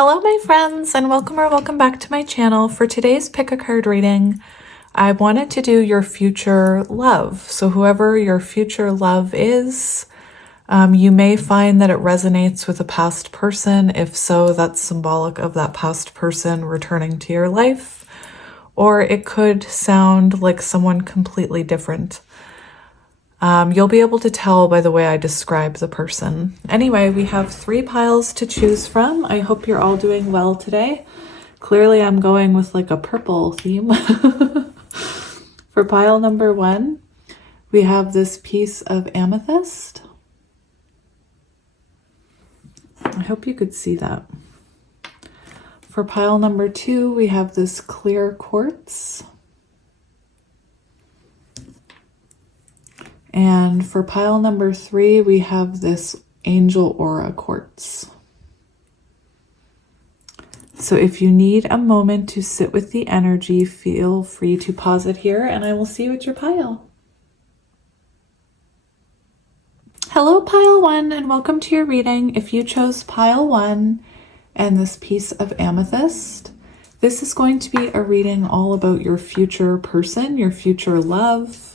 Hello my friends, and welcome back to my channel. For today's pick a card reading, I wanted to do your future love. So whoever your future love is, you may find that it resonates with a past person. If so, that's symbolic of that past person returning to your life, or it could sound like someone completely different. You'll be able to tell by the way I describe the person. Anyway, we have 3 piles to choose from. I hope you're all doing well today. Clearly I'm going with like a purple theme. For pile number 1, we have this piece of amethyst. I hope you could see that. For pile number 2, we have this clear quartz. And for pile number 3, we have this angel aura quartz. So if you need a moment to sit with the energy, feel free to pause it here and I will see you at your pile. Hello pile 1 and welcome to your reading. If you chose pile 1 and this piece of amethyst, this is going to be a reading all about your future person, your future love.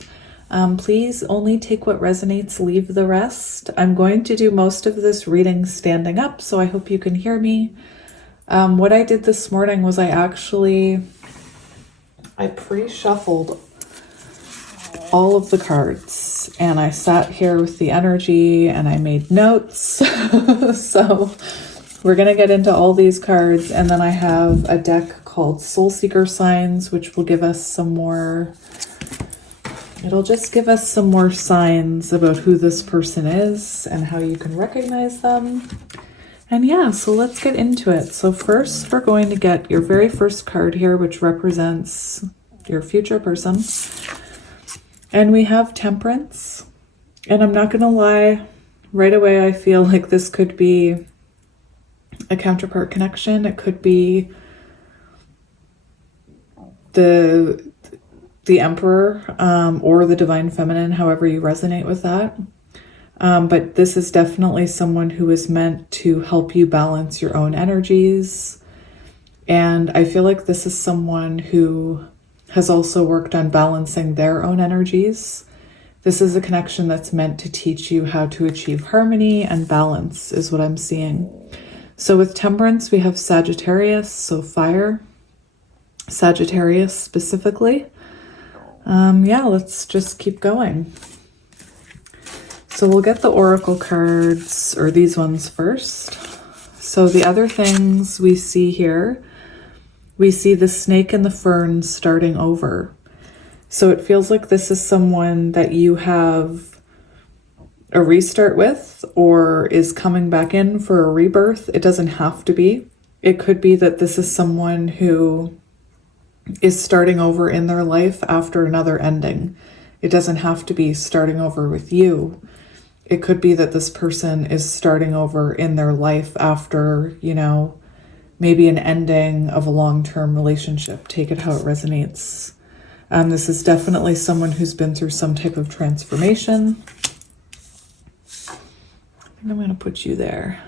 Please only take what resonates, leave the rest. I'm going to do most of this reading standing up, so I hope you can hear me. What I did this morning was I pre-shuffled all of the cards and I sat here with the energy and I made notes. So we're going to get into all these cards, and then I have a deck called Soul Seeker Signs, which will give us some more... It'll just give us some more signs about who this person is and how you can recognize them. And yeah, so let's get into it. So first, we're going to get your very first card here, which represents your future person. And we have Temperance. And I'm not going to lie, right away I feel like this could be a counterpart connection. It could be the Emperor or the Divine Feminine, however you resonate with that. But this is definitely someone who is meant to help you balance your own energies. And I feel like this is someone who has also worked on balancing their own energies. This is a connection that's meant to teach you how to achieve harmony and balance, is what I'm seeing. So with Temperance, we have Sagittarius, so fire. Sagittarius specifically. Yeah, let's just keep going. So we'll get the oracle cards, or these ones first. So the other things we see here, we see the snake and the fern starting over. So it feels like this is someone that you have a restart with, or is coming back in for a rebirth. It doesn't have to be. It could be that this is someone who is starting over in their life after another ending. It doesn't have to be starting over with you. It could be that this person is starting over in their life after, you know, maybe an ending of a long-term relationship. Take it how it resonates. This is definitely someone who's been through some type of transformation. I think I'm going to put you there.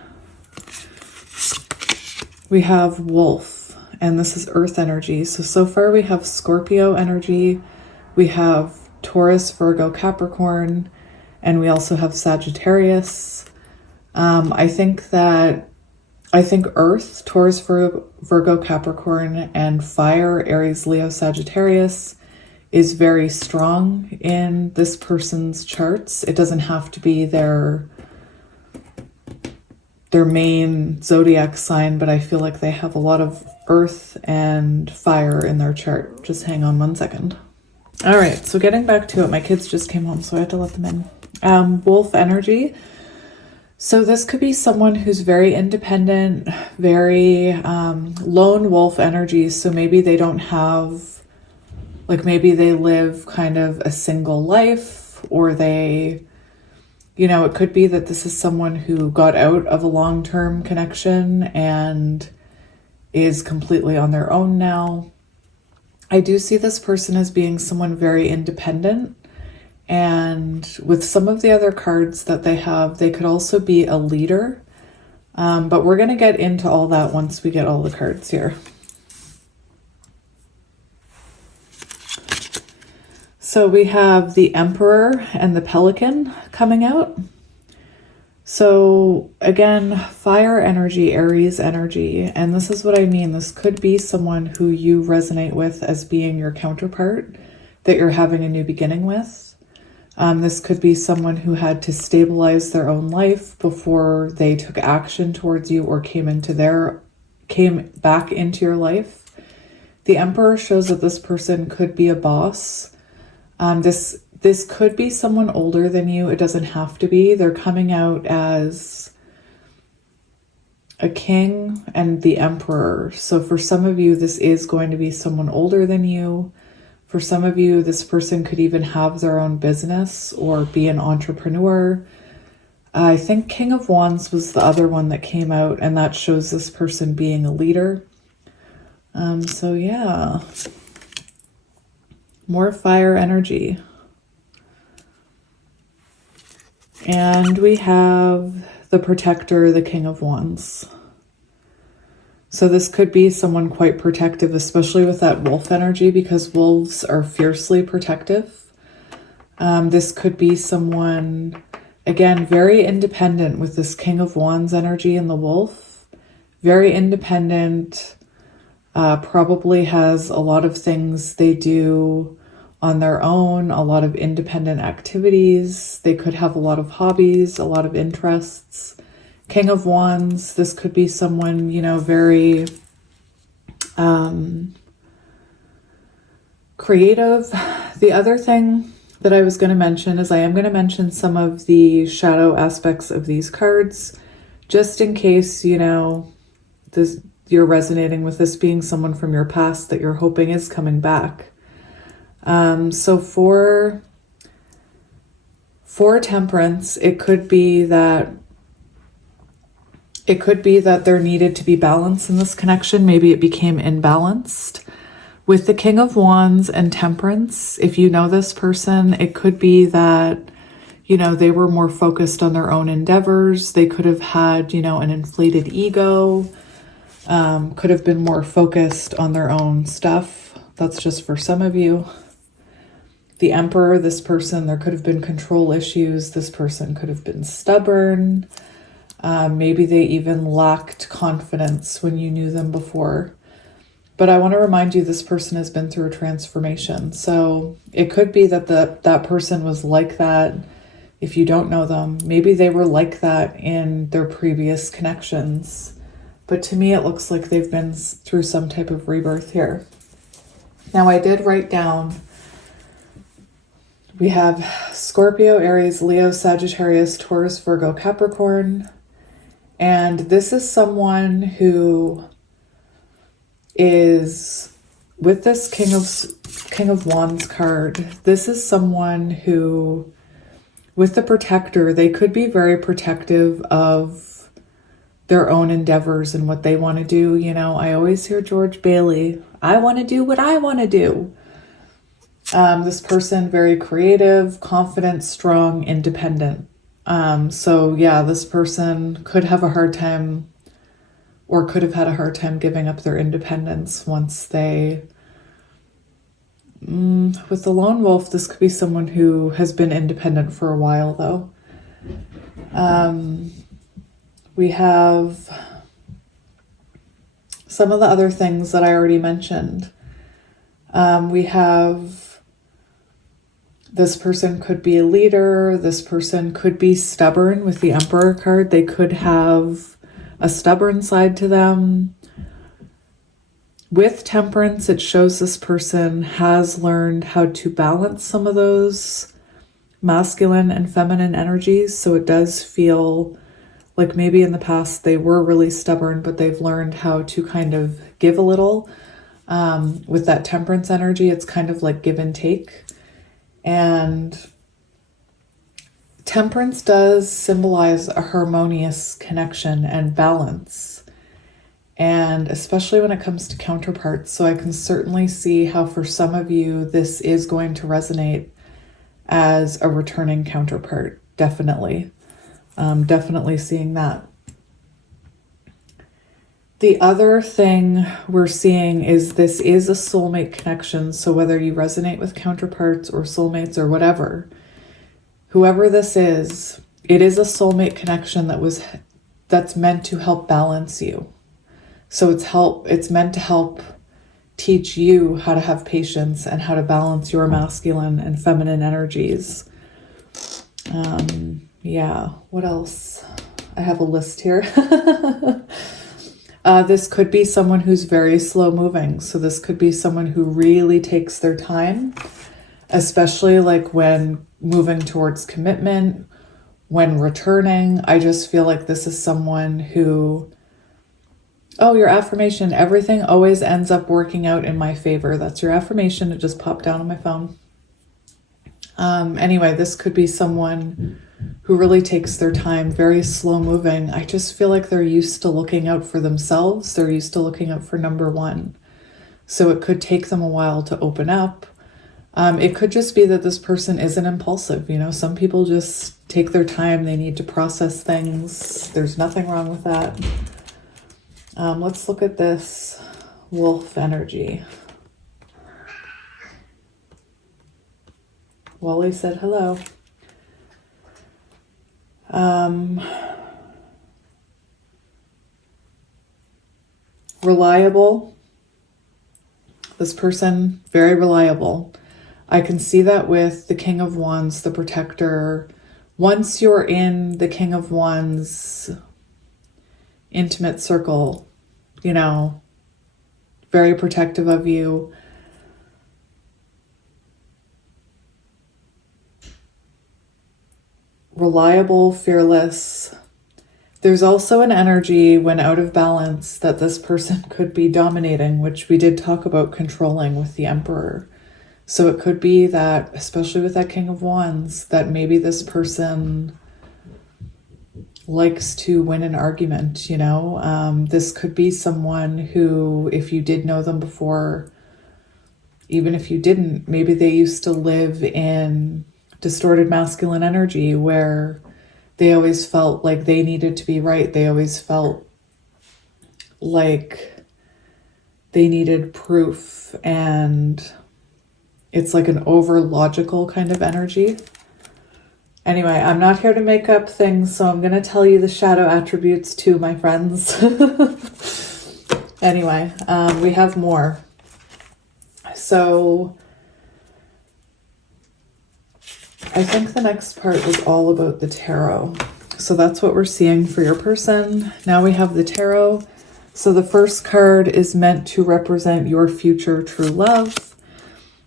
We have Wolf. And this is earth energy. So far we have Scorpio energy, we have Taurus, Virgo, Capricorn, and we also have Sagittarius. I think earth, Taurus, Virgo, Capricorn, and fire, Aries, Leo, Sagittarius, is very strong in this person's charts. It doesn't have to be their main zodiac sign, but I feel like they have a lot of earth and fire in their chart. Just hang on one second. All right, so getting back to it, my kids just came home, so I had to let them in. Wolf energy. So this could be someone who's very independent, very lone wolf energy. So maybe they don't have, like maybe they live kind of a single life, or they... You know, it could be that this is someone who got out of a long-term connection and is completely on their own now. I do see this person as being someone very independent, and with some of the other cards that they have, they could also be a leader. But we're going to get into all that once we get all the cards here. So we have the Emperor and the Pelican coming out. So again, fire energy, Aries energy. And this is what I mean. This could be someone who you resonate with as being your counterpart that you're having a new beginning with. This could be someone who had to stabilize their own life before they took action towards you or came back into your life. The Emperor shows that this person could be a boss. This could be someone older than you. It doesn't have to be. They're coming out as a king and the Emperor. So for some of you, this is going to be someone older than you. For some of you, this person could even have their own business or be an entrepreneur. I think King of Wands was the other one that came out, and that shows this person being a leader. So yeah, more fire energy. And we have the Protector, the King of Wands. So this could be someone quite protective, especially with that wolf energy, because wolves are fiercely protective. This could be someone, again, very independent with this King of Wands energy and the wolf. Very independent, probably has a lot of things they do on their own, a lot of independent activities. They could have a lot of hobbies, a lot of interests. King of Wands, this could be someone, you know, very creative. The other thing that I was going to mention is I am going to mention some of the shadow aspects of these cards, just in case, you know, you're resonating with this being someone from your past that you're hoping is coming back. So for Temperance, it could be that there needed to be balance in this connection. Maybe it became imbalanced. With the King of Wands and Temperance, if you know this person, it could be that, you know, they were more focused on their own endeavors. They could have had, you know, an inflated ego, could have been more focused on their own stuff. That's just for some of you. The Emperor, this person, there could have been control issues. This person could have been stubborn. Maybe they even lacked confidence when you knew them before. But I want to remind you, this person has been through a transformation. So it could be that that person was like that. If you don't know them, maybe they were like that in their previous connections. But to me, it looks like they've been through some type of rebirth here. Now, I did write down, we have Scorpio, Aries, Leo, Sagittarius, Taurus, Virgo, Capricorn. And this is someone who is, with this King of Wands card, this is someone who, with the Protector, they could be very protective of their own endeavors and what they want to do. You know, I always hear George Bailey, I want to do what I want to do. This person, very creative, confident, strong, independent. So yeah, this person could have a hard time, or could have had a hard time giving up their independence once they, with the lone wolf, this could be someone who has been independent for a while though. We have some of the other things that I already mentioned. We have, this person could be a leader. This person could be stubborn with the Emperor card. They could have a stubborn side to them. With Temperance, it shows this person has learned how to balance some of those masculine and feminine energies. So it does feel like maybe in the past they were really stubborn, but they've learned how to kind of give a little. With that Temperance energy, it's kind of like give and take. And Temperance does symbolize a harmonious connection and balance. And especially when it comes to counterparts. So I can certainly see how for some of you, this is going to resonate as a returning counterpart. Definitely. Definitely seeing that. The other thing we're seeing is this is a soulmate connection. So whether you resonate with counterparts or soulmates or whatever, whoever this is, it is a soulmate connection that's meant to help balance you. So it's meant to help teach you how to have patience and how to balance your masculine and feminine energies. Yeah, what else? I have a list here. This could be someone who's very slow moving. So this could be someone who really takes their time, especially like when moving towards commitment, when returning. I just feel like this is someone who, oh, your affirmation, everything always ends up working out in my favor. That's your affirmation. It just popped down on my phone. Anyway, this could be someone who really takes their time, very slow moving. I just feel like they're used to looking out for themselves. They're used to looking out for number one. So it could take them a while to open up. It could just be that this person isn't impulsive. You know, some people just take their time. They need to process things. There's nothing wrong with that. Let's look at this wolf energy. Wally said hello. Reliable. This person, very reliable. I can see that with the King of Wands, the Protector. Once you're in the King of Wands intimate circle, you know, very protective of you. Reliable, fearless. There's also an energy when out of balance that this person could be dominating, which we did talk about controlling with the Emperor. So it could be that, especially with that King of Wands, that maybe this person likes to win an argument, you know? This could be someone who, if you did know them before, even if you didn't, maybe they used to live in distorted masculine energy where they always felt like they needed to be right. They always felt like they needed proof, and it's like an over logical kind of energy. Anyway, I'm not here to make up things, so I'm going to tell you the shadow attributes too, my friends. Anyway, we have more. So I think the next part is all about the tarot. So that's what we're seeing for your person. Now we have the tarot. So the first card is meant to represent your future true love.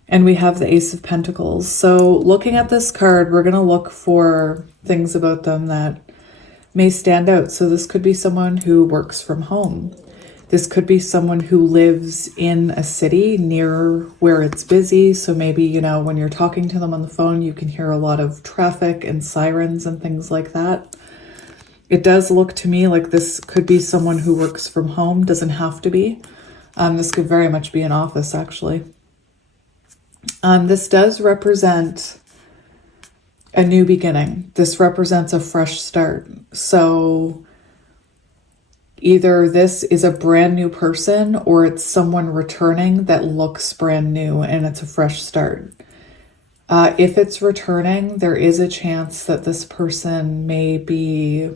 And we have the Ace of Pentacles. So looking at this card, we're going to look for things about them that may stand out. So this could be someone who works from home. This could be someone who lives in a city near where it's busy. So maybe, you know, when you're talking to them on the phone, you can hear a lot of traffic and sirens and things like that. It does look to me like this could be someone who works from home. Doesn't have to be. This could very much be an office, actually. This does represent a new beginning. This represents a fresh start. So either this is a brand new person or it's someone returning that looks brand new and it's a fresh start. If it's returning, there is a chance that this person may be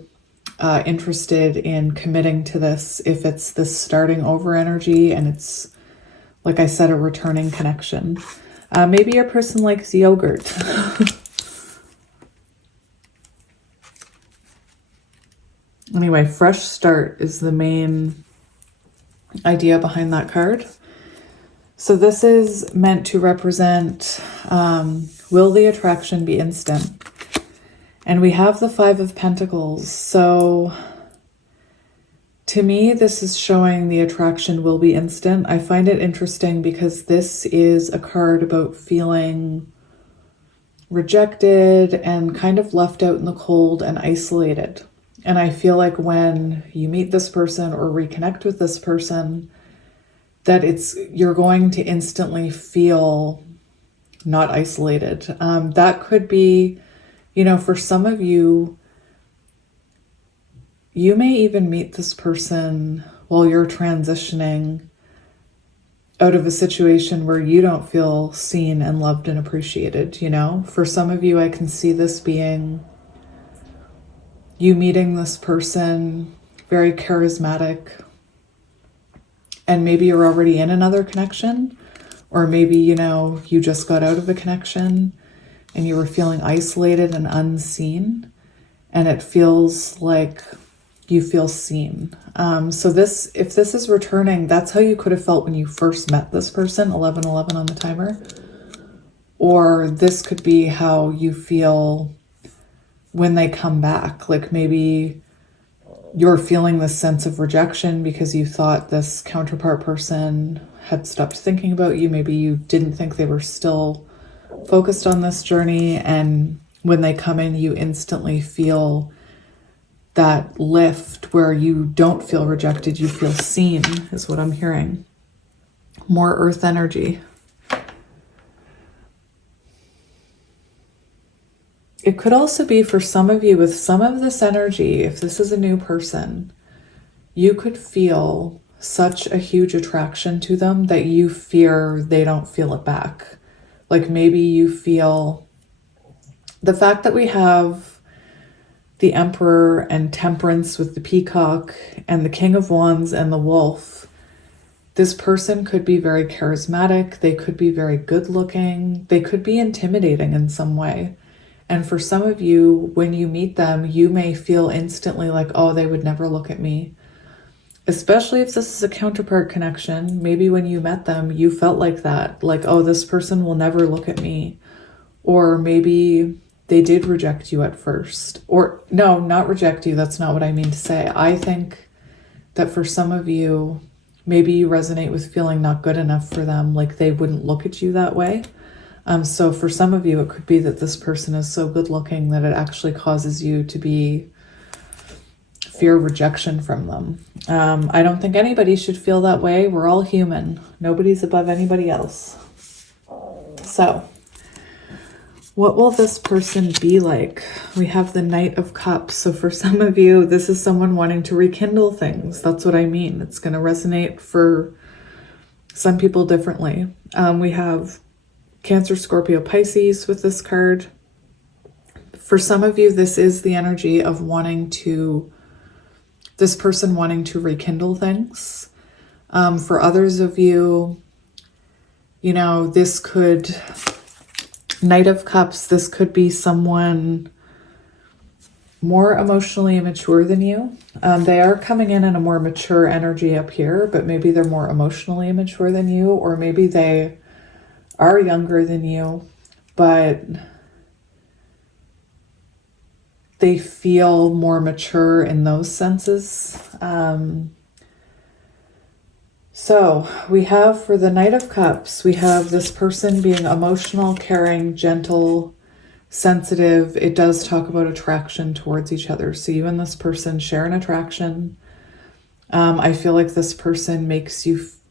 interested in committing to this if it's this starting over energy and it's, like I said, a returning connection. Maybe your person likes yogurt. Anyway, fresh start is the main idea behind that card. So this is meant to represent, will the attraction be instant? And we have the Five of Pentacles. So to me, this is showing the attraction will be instant. I find it interesting because this is a card about feeling rejected and kind of left out in the cold and isolated. And I feel like when you meet this person or reconnect with this person, that you're going to instantly feel not isolated. That could be, you know, for some of you, you may even meet this person while you're transitioning out of a situation where you don't feel seen and loved and appreciated, you know? For some of you, I can see this being you meeting this person, very charismatic, and maybe you're already in another connection, or maybe, you know, you just got out of a connection and you were feeling isolated and unseen, and it feels like you feel seen. So this, if this is returning, that's how you could have felt when you first met this person, 1111 on the timer. Or this could be how you feel when they come back. Like maybe you're feeling this sense of rejection because you thought this counterpart person had stopped thinking about you. Maybe you didn't think they were still focused on this journey. And when they come in, you instantly feel that lift where you don't feel rejected, you feel seen, is what I'm hearing. More earth energy. It could also be for some of you with some of this energy, if this is a new person, you could feel such a huge attraction to them that you fear they don't feel it back. Like maybe you feel the fact that we have the Emperor and Temperance with the Peacock and the King of Wands and the Wolf. This person could be very charismatic. They could be very good looking. They could be intimidating in some way. And for some of you, when you meet them, you may feel instantly like, oh, they would never look at me. Especially if this is a counterpart connection. Maybe when you met them, you felt like that. Like, oh, this person will never look at me. Or maybe they did reject you at first. Or no, not reject you. That's not what I mean to say. I think that for some of you, maybe you resonate with feeling not good enough for them. Like they wouldn't look at you that way. So for some of you, it could be that this person is so good looking that it actually causes you to fear rejection from them. I don't think anybody should feel that way. We're all human. Nobody's above anybody else. So what will this person be like? We have the Knight of Cups. So for some of you, this is someone wanting to rekindle things. That's what I mean. It's going to resonate for some people differently. We have Cancer, Scorpio, Pisces with this card. For some of you, this is the energy of this person wanting to rekindle things. For others of you, you know, this could, Knight of Cups, this could be someone more emotionally immature than you. They are coming in a more mature energy up here, but maybe they're more emotionally immature than you, or maybe they are younger than you, but they feel more mature in those senses. So we have for the Knight of Cups, we have this person being emotional, caring, gentle, sensitive. It does talk about attraction towards each other. So you and this person share an attraction. I feel like this person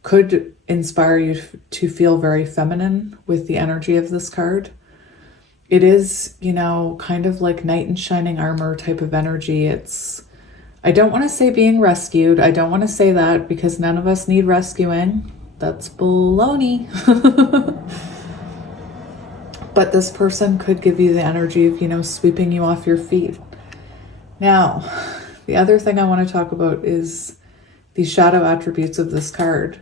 could inspire you to feel very feminine with the energy of this card. It is, you know, kind of like knight in shining armor type of energy. I don't want to say being rescued. I don't want to say that because none of us need rescuing. That's baloney. But this person could give you the energy of, you know, sweeping you off your feet. Now, the other thing I want to talk about is the shadow attributes of this card,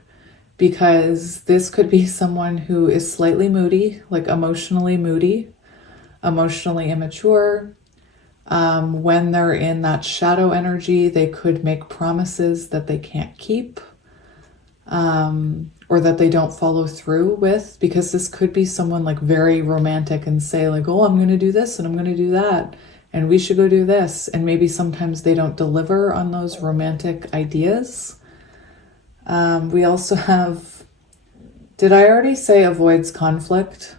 because this could be someone who is slightly moody, like emotionally moody, emotionally immature. When they're in that shadow energy, they could make promises that they can't keep, or that they don't follow through with, because this could be someone like very romantic and say like, oh, I'm going to do this and I'm going to do that, and we should go do this. And maybe sometimes they don't deliver on those romantic ideas. We also have, did I already say avoids conflict?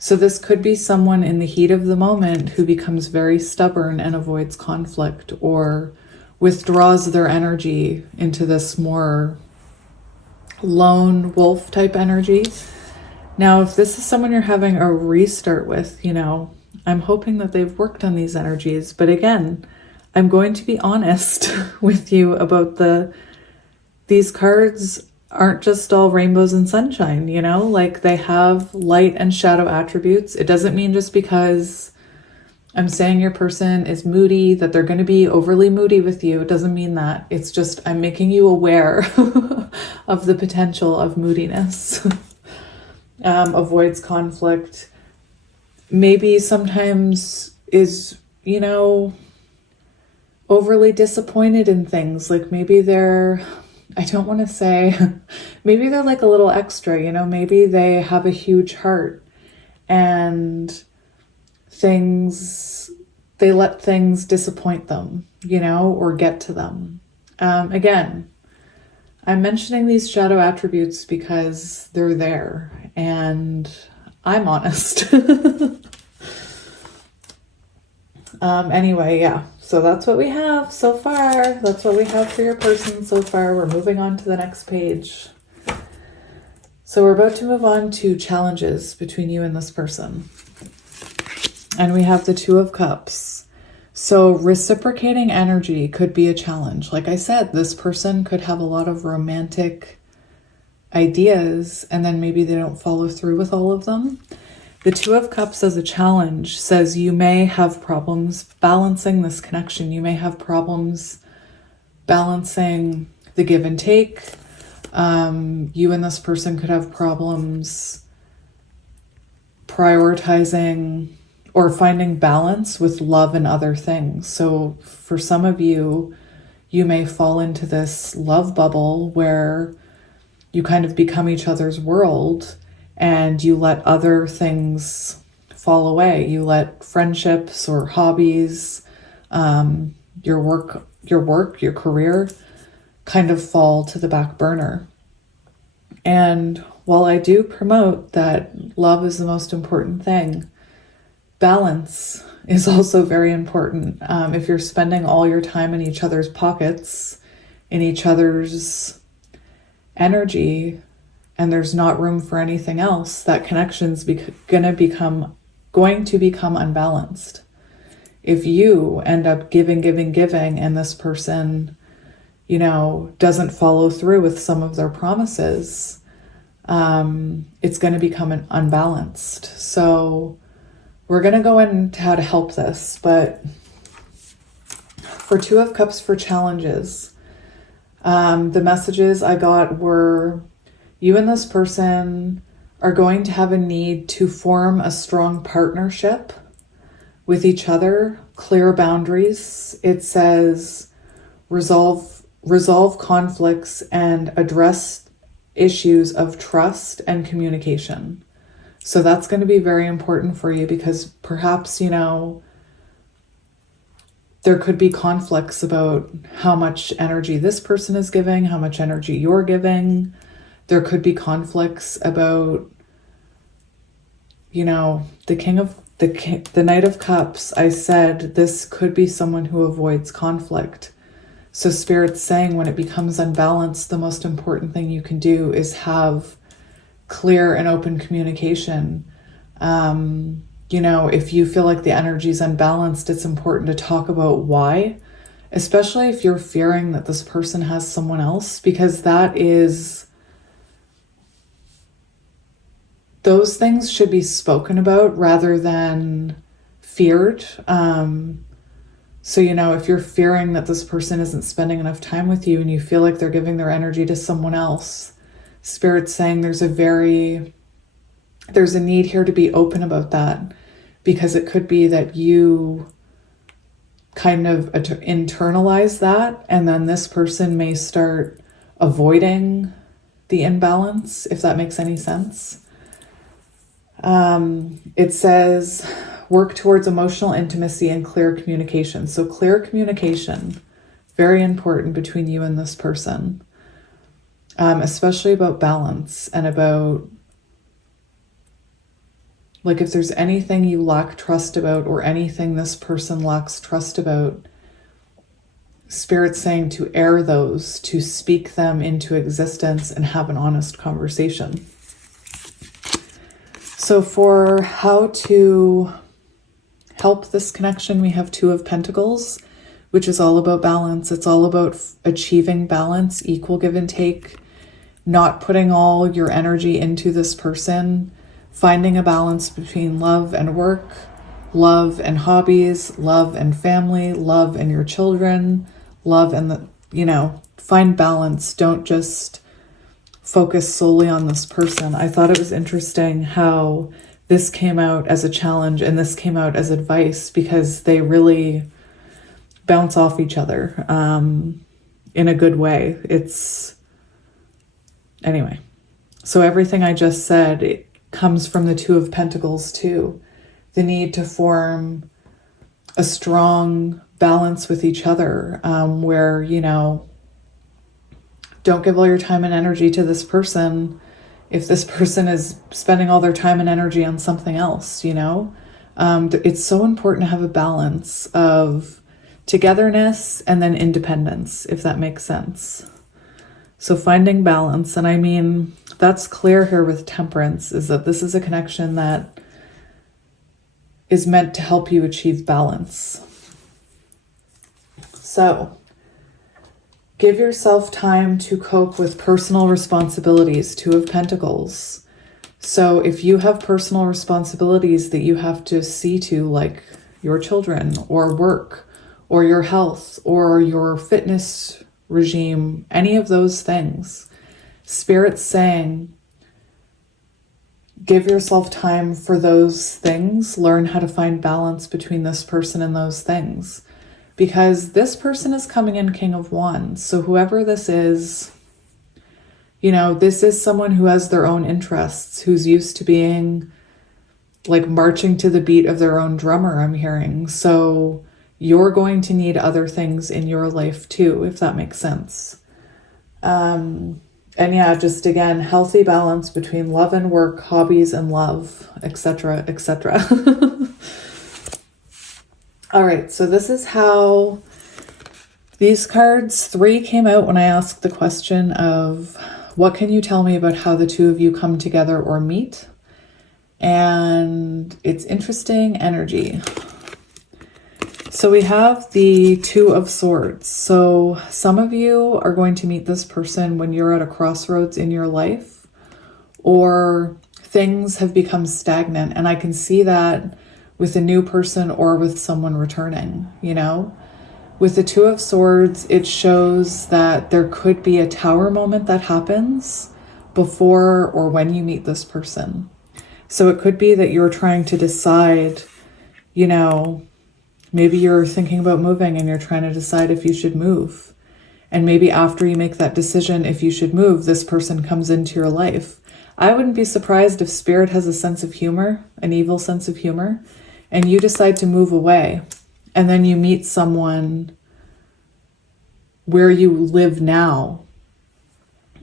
So this could be someone in the heat of the moment who becomes very stubborn and avoids conflict, or withdraws their energy into this more lone wolf type energy. Now, if this is someone you're having a restart with, you know, I'm hoping that they've worked on these energies. But again, I'm going to be honest with you about the these cards aren't just all rainbows and sunshine, you know, like they have light and shadow attributes. It doesn't mean just because I'm saying your person is moody that they're going to be overly moody with you. It doesn't mean that. It's just I'm making you aware of the potential of moodiness. Avoids conflict. Maybe sometimes is, you know, overly disappointed in things. Like maybe they're, I don't want to say, maybe they're like a little extra, you know, maybe they have a huge heart and they let things disappoint them, you know, or get to them. Again, I'm mentioning these shadow attributes because they're there and I'm honest. Anyway, yeah. So that's what we have so far. That's what we have for your person so far. We're moving on to the next page. So we're about to move on to challenges between you and this person. And we have the Two of Cups. So reciprocating energy could be a challenge. Like I said, this person could have a lot of romantic ideas and then maybe they don't follow through with all of them. The Two of Cups as a challenge says you may have problems balancing this connection. You may have problems balancing the give and take. You and this person could have problems prioritizing or finding balance with love and other things. So for some of you, you may fall into this love bubble where you kind of become each other's world and you let other things fall away. You let friendships or hobbies, your work, your career kind of fall to the back burner. And while I do promote that love is the most important thing, balance is also very important. If you're spending all your time in each other's pockets, in each other's energy, and there's not room for anything else, that connection's going to become unbalanced. If you end up giving, and this person, you know, doesn't follow through with some of their promises, it's going to become unbalanced. So we're going to go into how to help this, but for Two of Cups for challenges, the messages I got were you and this person are going to have a need to form a strong partnership with each other, clear boundaries. It says resolve conflicts and address issues of trust and communication. So that's going to be very important for you because perhaps, you know, there could be conflicts about how much energy this person is giving, how much energy you're giving. There could be conflicts about, you know, the Knight of Cups. I said this could be someone who avoids conflict. So Spirit's saying when it becomes unbalanced, the most important thing you can do is have clear and open communication. You know, if you feel like the energy is unbalanced, it's important to talk about why, especially if you're fearing that this person has someone else, because those things should be spoken about rather than feared. So, you know, if you're fearing that this person isn't spending enough time with you and you feel like they're giving their energy to someone else, Spirit's saying there's a need here to be open about that, because it could be that you kind of internalize that and then this person may start avoiding the imbalance, if that makes any sense. It says work towards emotional intimacy and clear communication. So clear communication, very important between you and this person, especially about balance and about, like, if there's anything you lack trust about or anything this person lacks trust about, Spirit's saying to air those, to speak them into existence and have an honest conversation. So for how to help this connection, we have Two of Pentacles, which is all about balance. It's all about achieving balance, equal give and take, not putting all your energy into this person, finding a balance between love and work, love and hobbies, love and family, love and your children, love and find balance. Don't just focus solely on this person. I thought it was interesting how this came out as a challenge and this came out as advice, because they really bounce off each other in a good way. Anyway, so everything I just said, it comes from the Two of Pentacles too. The need to form a strong balance with each other, where, don't give all your time and energy to this person if this person is spending all their time and energy on something else, It's so important to have a balance of togetherness and then independence, if that makes sense. So finding balance, and I mean, that's clear here with Temperance, is that this is a connection that is meant to help you achieve balance. So give yourself time to cope with personal responsibilities, Two of Pentacles. So if you have personal responsibilities that you have to see to, like your children or work or your health or your fitness regime, any of those things, Spirit's saying, give yourself time for those things. Learn how to find balance between this person and those things. Because this person is coming in King of Wands. So whoever this is, this is someone who has their own interests, who's used to being like marching to the beat of their own drummer, I'm hearing. So you're going to need other things in your life too, if that makes sense. And yeah, just again, healthy balance between love and work, hobbies and love, etc., etc. All right, so this is how these cards, 3 came out when I asked the question of, what can you tell me about how the two of you come together or meet? And it's interesting energy. So we have the Two of Swords. So some of you are going to meet this person when you're at a crossroads in your life, or things have become stagnant. And I can see that with a new person or with someone returning, With the Two of Swords, it shows that there could be a Tower moment that happens before or when you meet this person. So it could be that you're trying to decide, maybe you're thinking about moving and you're trying to decide if you should move. And maybe after you make that decision, if you should move, this person comes into your life. I wouldn't be surprised if Spirit has a sense of humor, an evil sense of humor, and you decide to move away. And then you meet someone where you live now.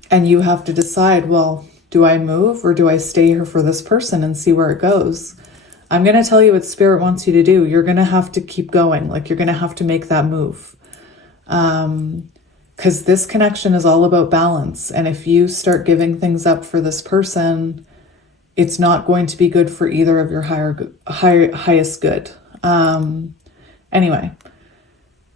And you have to decide, well, do I move or do I stay here for this person and see where it goes? I'm going to tell you what Spirit wants you to do. You're going to have to keep going. Like, you're going to have to make that move. Because this connection is all about balance. And if you start giving things up for this person, it's not going to be good for either of your highest good. Anyway,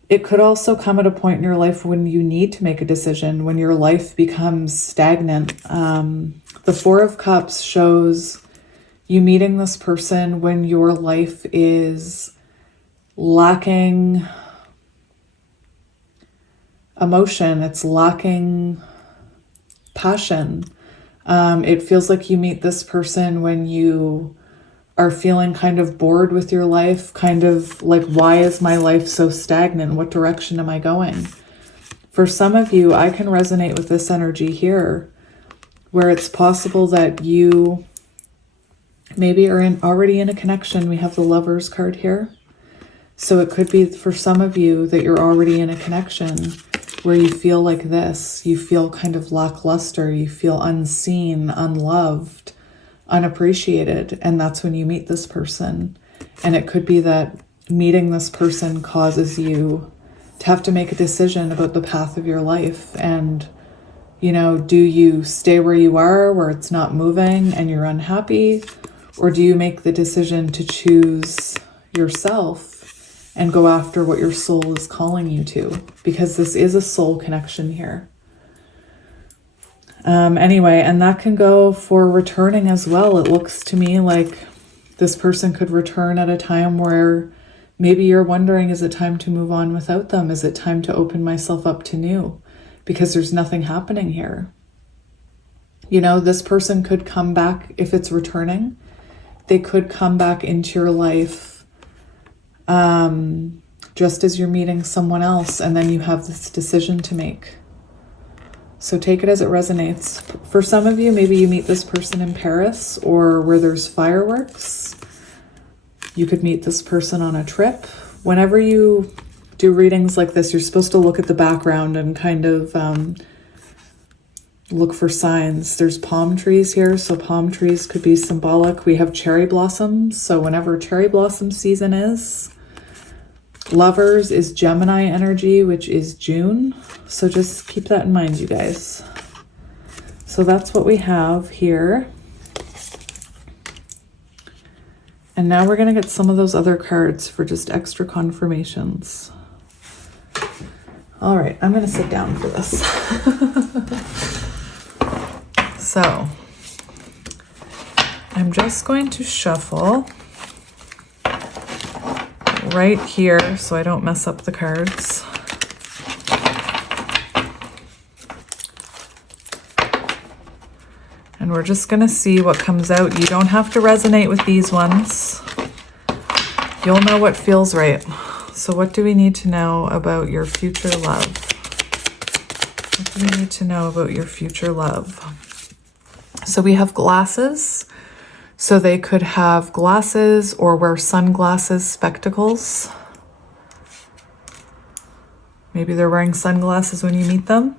it could also come at a point in your life when you need to make a decision, when your life becomes stagnant. The Four of Cups shows you meeting this person when your life is lacking emotion, it's lacking passion. It feels like you meet this person when you are feeling kind of bored with your life, kind of like, why is my life so stagnant? What direction am I going? For some of you, I can resonate with this energy here, where it's possible that you maybe are already in a connection. We have the Lovers card here. So it could be for some of you that you're already in a connection where you feel like this. You feel kind of lackluster. You feel unseen, unloved, unappreciated. And that's when you meet this person. And it could be that meeting this person causes you to have to make a decision about the path of your life. And, do you stay where you are, where it's not moving and you're unhappy? Or do you make the decision to choose yourself and go after what your soul is calling you to, because this is a soul connection here. Anyway, and that can go for returning as well. It looks to me like this person could return at a time where maybe you're wondering, is it time to move on without them? Is it time to open myself up to new? Because there's nothing happening here. You know, this person could come back, if it's returning, they could come back into your life just as you're meeting someone else, and then you have this decision to make. So take it as it resonates. For some of you, maybe you meet this person in Paris or where there's fireworks. You could meet this person on a trip. Whenever you do readings like this, you're supposed to look at the background and kind of look for signs. There's palm trees here, so palm trees could be symbolic. We have cherry blossoms, so whenever cherry blossom season is. Lovers is Gemini energy, which is June. So just keep that in mind, you guys. So that's what we have here. And now we're going to get some of those other cards for just extra confirmations. All right, I'm going to sit down for this. So I'm just going to shuffle right here so I don't mess up the cards. And we're just going to see what comes out. You don't have to resonate with these ones. You'll know what feels right. So what do we need to know about your future love? What do we need to know about your future love? So we have glasses. So they could have glasses or wear sunglasses, spectacles. Maybe they're wearing sunglasses when you meet them.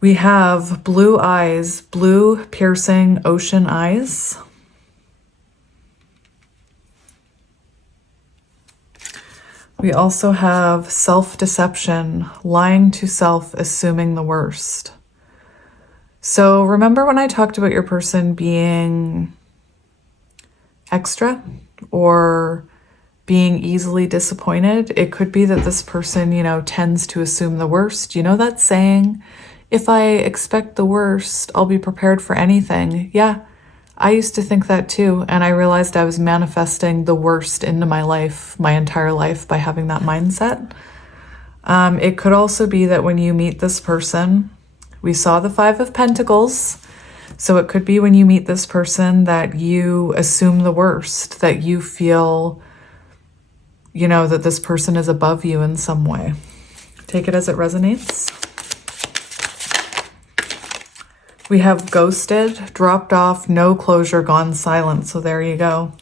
We have blue eyes, blue piercing ocean eyes. We also have self-deception, lying to self, assuming the worst. So remember when I talked about your person being extra or being easily disappointed? It could be that this person, you know, tends to assume the worst. You know that saying, if I expect the worst, I'll be prepared for anything. Yeah, I used to think that too. And I realized I was manifesting the worst into my life, my entire life, by having that mindset. It could also be that when you meet this person, we saw the Five of Pentacles. So it could be when you meet this person that you assume the worst, that you feel, you know, that this person is above you in some way. Take it as it resonates. We have ghosted, dropped off, no closure, gone silent. So there you go.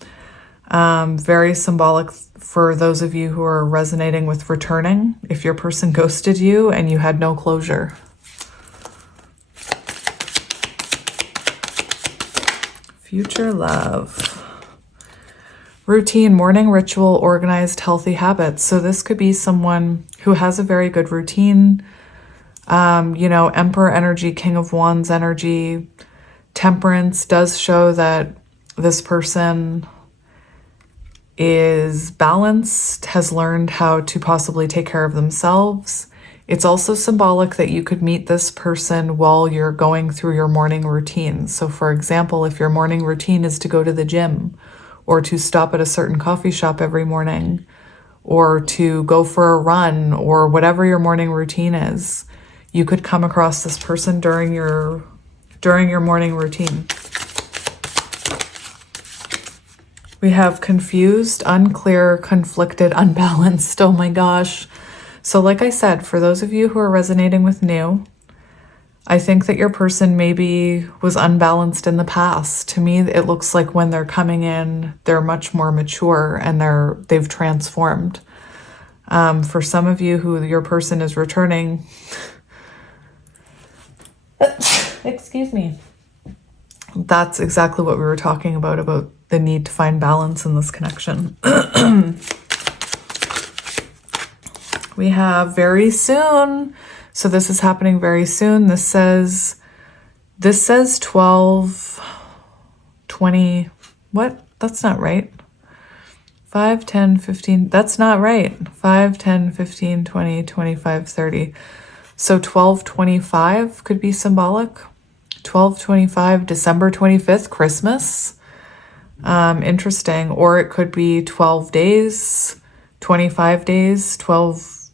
Very symbolic for those of you who are resonating with returning. If your person ghosted you and you had no closure. Future love. Routine, morning ritual, organized, healthy habits. So this could be someone who has a very good routine. You know, Emperor energy, King of Wands energy. Temperance does show that this person is balanced, has learned how to possibly take care of themselves. It's also symbolic that you could meet this person while you're going through your morning routine. So for example, if your morning routine is to go to the gym or to stop at a certain coffee shop every morning or to go for a run or whatever your morning routine is, you could come across this person during your morning routine. We have confused, unclear, conflicted, unbalanced. Oh my gosh. So like I said, for those of you who are resonating with new, I think that your person maybe was unbalanced in the past. To me, it looks like when they're coming in, they're much more mature and they've transformed. For some of you who your person is returning, excuse me, that's exactly what we were talking about the need to find balance in this connection. We have very soon. So this is happening very soon. This says 12, 20, what? That's not right. 5, 10, 15. That's not right. 5, 10, 15, 20, 25, 30. So 12/25 could be symbolic. 12/25, December 25th, Christmas. Interesting. Or it could be 12 days, 25 days, 12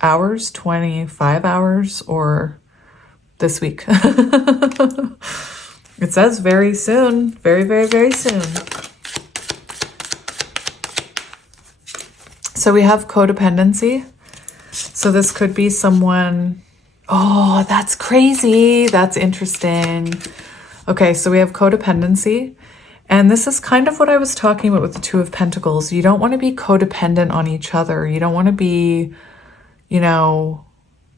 hours, 25 hours, or this week. It says very soon. Very, very, very soon. So we have codependency. So this could be someone... Oh, that's crazy. That's interesting. Okay, so we have codependency. And this is kind of what I was talking about with the Two of Pentacles. You don't want to be codependent on each other. You don't want to be, you know,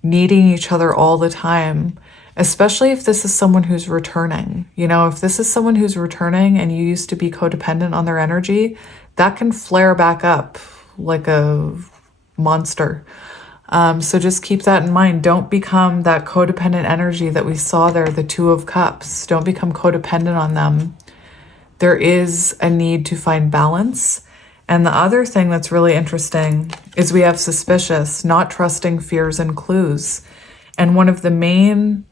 needing each other all the time, especially if this is someone who's returning. You know, if this is someone who's returning and you used to be codependent on their energy, that can flare back up like a monster. So just keep that in mind. Don't become that codependent energy that we saw there, the Two of Cups. Don't become codependent on them. There is a need to find balance. And the other thing that's really interesting is we have suspicious, not trusting fears and clues. And one of the main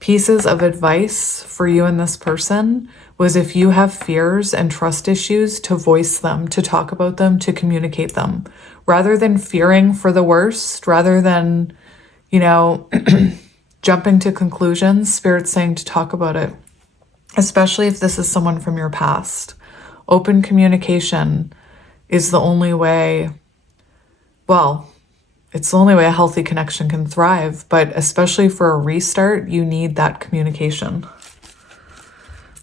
pieces of advice for you and this person was, if you have fears and trust issues, to voice them, to talk about them, to communicate them, rather than fearing for the worst, rather than, you know, jumping to conclusions. Spirit's saying to talk about it, especially if this is someone from your past. Open communication is the only way, well, it's the only way a healthy connection can thrive, but especially for a restart, you need that communication.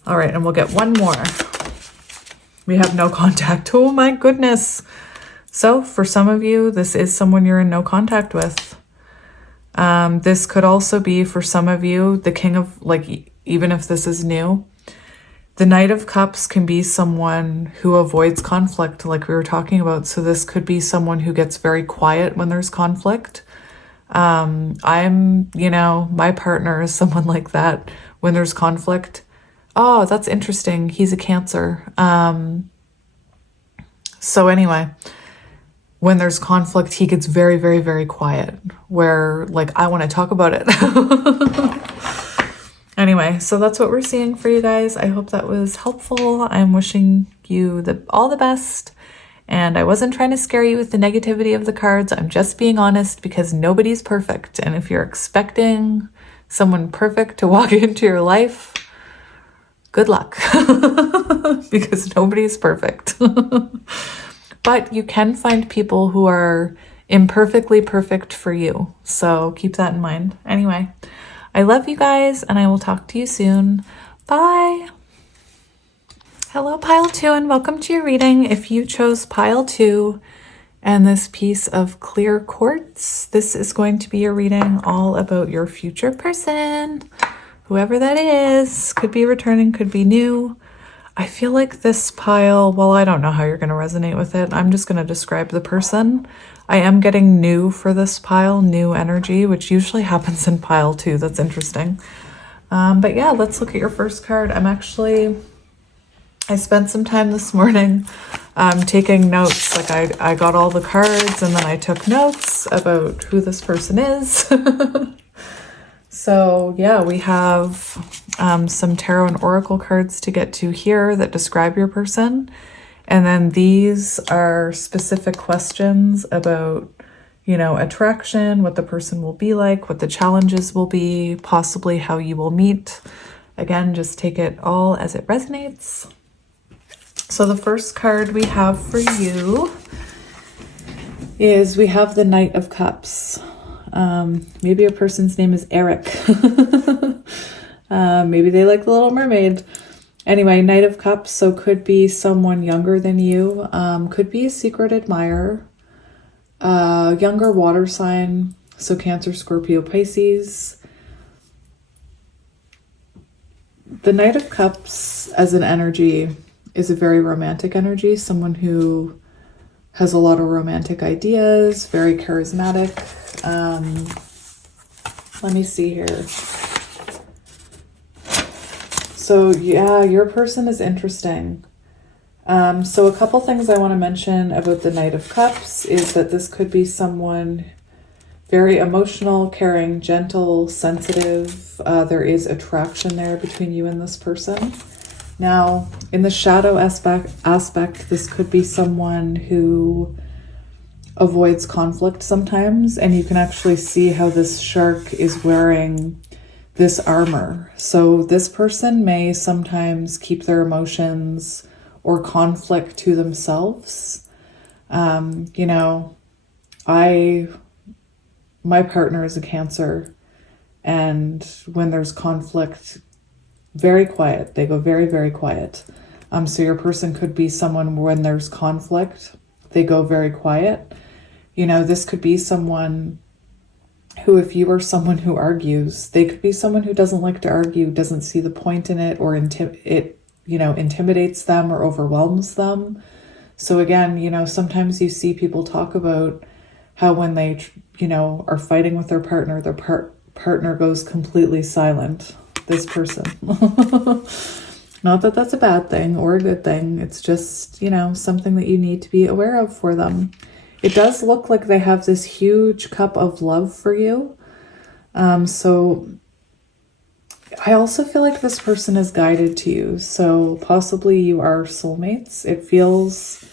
All right, and we'll get one more. We have no contact. Oh my goodness. So for some of you, this is someone you're in no contact with. This could also be, for some of you, the King of, like, even if this is new, the Knight of Cups can be someone who avoids conflict, like we were talking about. So this could be someone who gets very quiet when there's conflict. You know, my partner is someone like that when there's conflict. Oh, that's interesting. He's a Cancer. So anyway, when there's conflict, he gets very, very, very quiet, where, like, I want to talk about it. Anyway, so that's what we're seeing for you guys. I hope that was helpful. I'm wishing you all the best. And I wasn't trying to scare you with the negativity of the cards. I'm just being honest, because nobody's perfect. And if you're expecting someone perfect to walk into your life, good luck, because nobody's perfect. But you can find people who are imperfectly perfect for you. So keep that in mind. Anyway, I love you guys, and I will talk to you soon. Bye. Hello, Pile 2, and welcome to your reading. If you chose Pile 2 and this piece of clear quartz, this is going to be your reading all about your future person. Whoever that is, could be returning, could be new. I feel like this pile, well, I don't know how you're going to resonate with it. I'm just going to describe the person. I am getting new for this pile, new energy, which usually happens in Pile 2. That's interesting. But yeah, let's look at your first card. I spent some time this morning taking notes. Like I got all the cards and then I took notes about who this person is. So yeah, we have some tarot and oracle cards to get to here that describe your person. And then these are specific questions about, you know, attraction, what the person will be like, what the challenges will be, possibly how you will meet. Again, just take it all as it resonates. So the first card we have for you is we have the Knight of Cups. Maybe a person's name is Eric. Maybe they like The Little Mermaid. Anyway, Knight of Cups, so could be someone younger than you, could be a secret admirer, younger water sign, so Cancer, Scorpio, Pisces. The Knight of Cups as an energy is a very romantic energy, someone who has a lot of romantic ideas, very charismatic. Let me see here. So yeah, your person is interesting. So a couple things I want to mention about the Knight of Cups is that this could be someone very emotional, caring, gentle, sensitive. There is attraction there between you and this person. Now, in the shadow aspect, this could be someone who avoids conflict sometimes, and you can actually see how this shark is wearing this armor. So this person may sometimes keep their emotions or conflict to themselves. You know, my partner is a Cancer, and when there's conflict, very quiet. They go very, very quiet. So your person could be someone when there's conflict, they go very quiet. You know, this could be someone who, if you are someone who argues, they could be someone who doesn't like to argue, doesn't see the point in it, or it, you know, intimidates them or overwhelms them. So again, you know, sometimes you see people talk about how when they, you know, are fighting with their partner partner goes completely silent. This person. Not that that's a bad thing or a good thing. It's just, you know, something that you need to be aware of for them. It does look like they have this huge cup of love for you. So I also feel like this person is guided to you. So possibly you are soulmates. It feels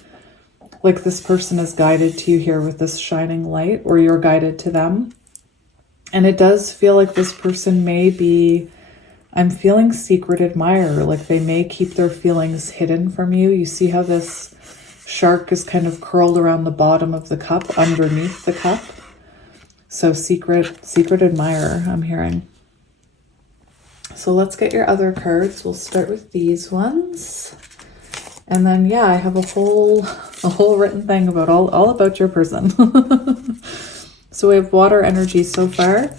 like this person is guided to you here with this shining light, or you're guided to them. And it does feel like this person may be, I'm feeling secret admirer, like they may keep their feelings hidden from you. You see how this shark is kind of curled around the bottom of the cup, underneath the cup. So secret admirer, I'm hearing. So let's get your other cards. We'll start with these ones. And then, yeah, I have a whole written thing about all about your person. So we have water energy so far.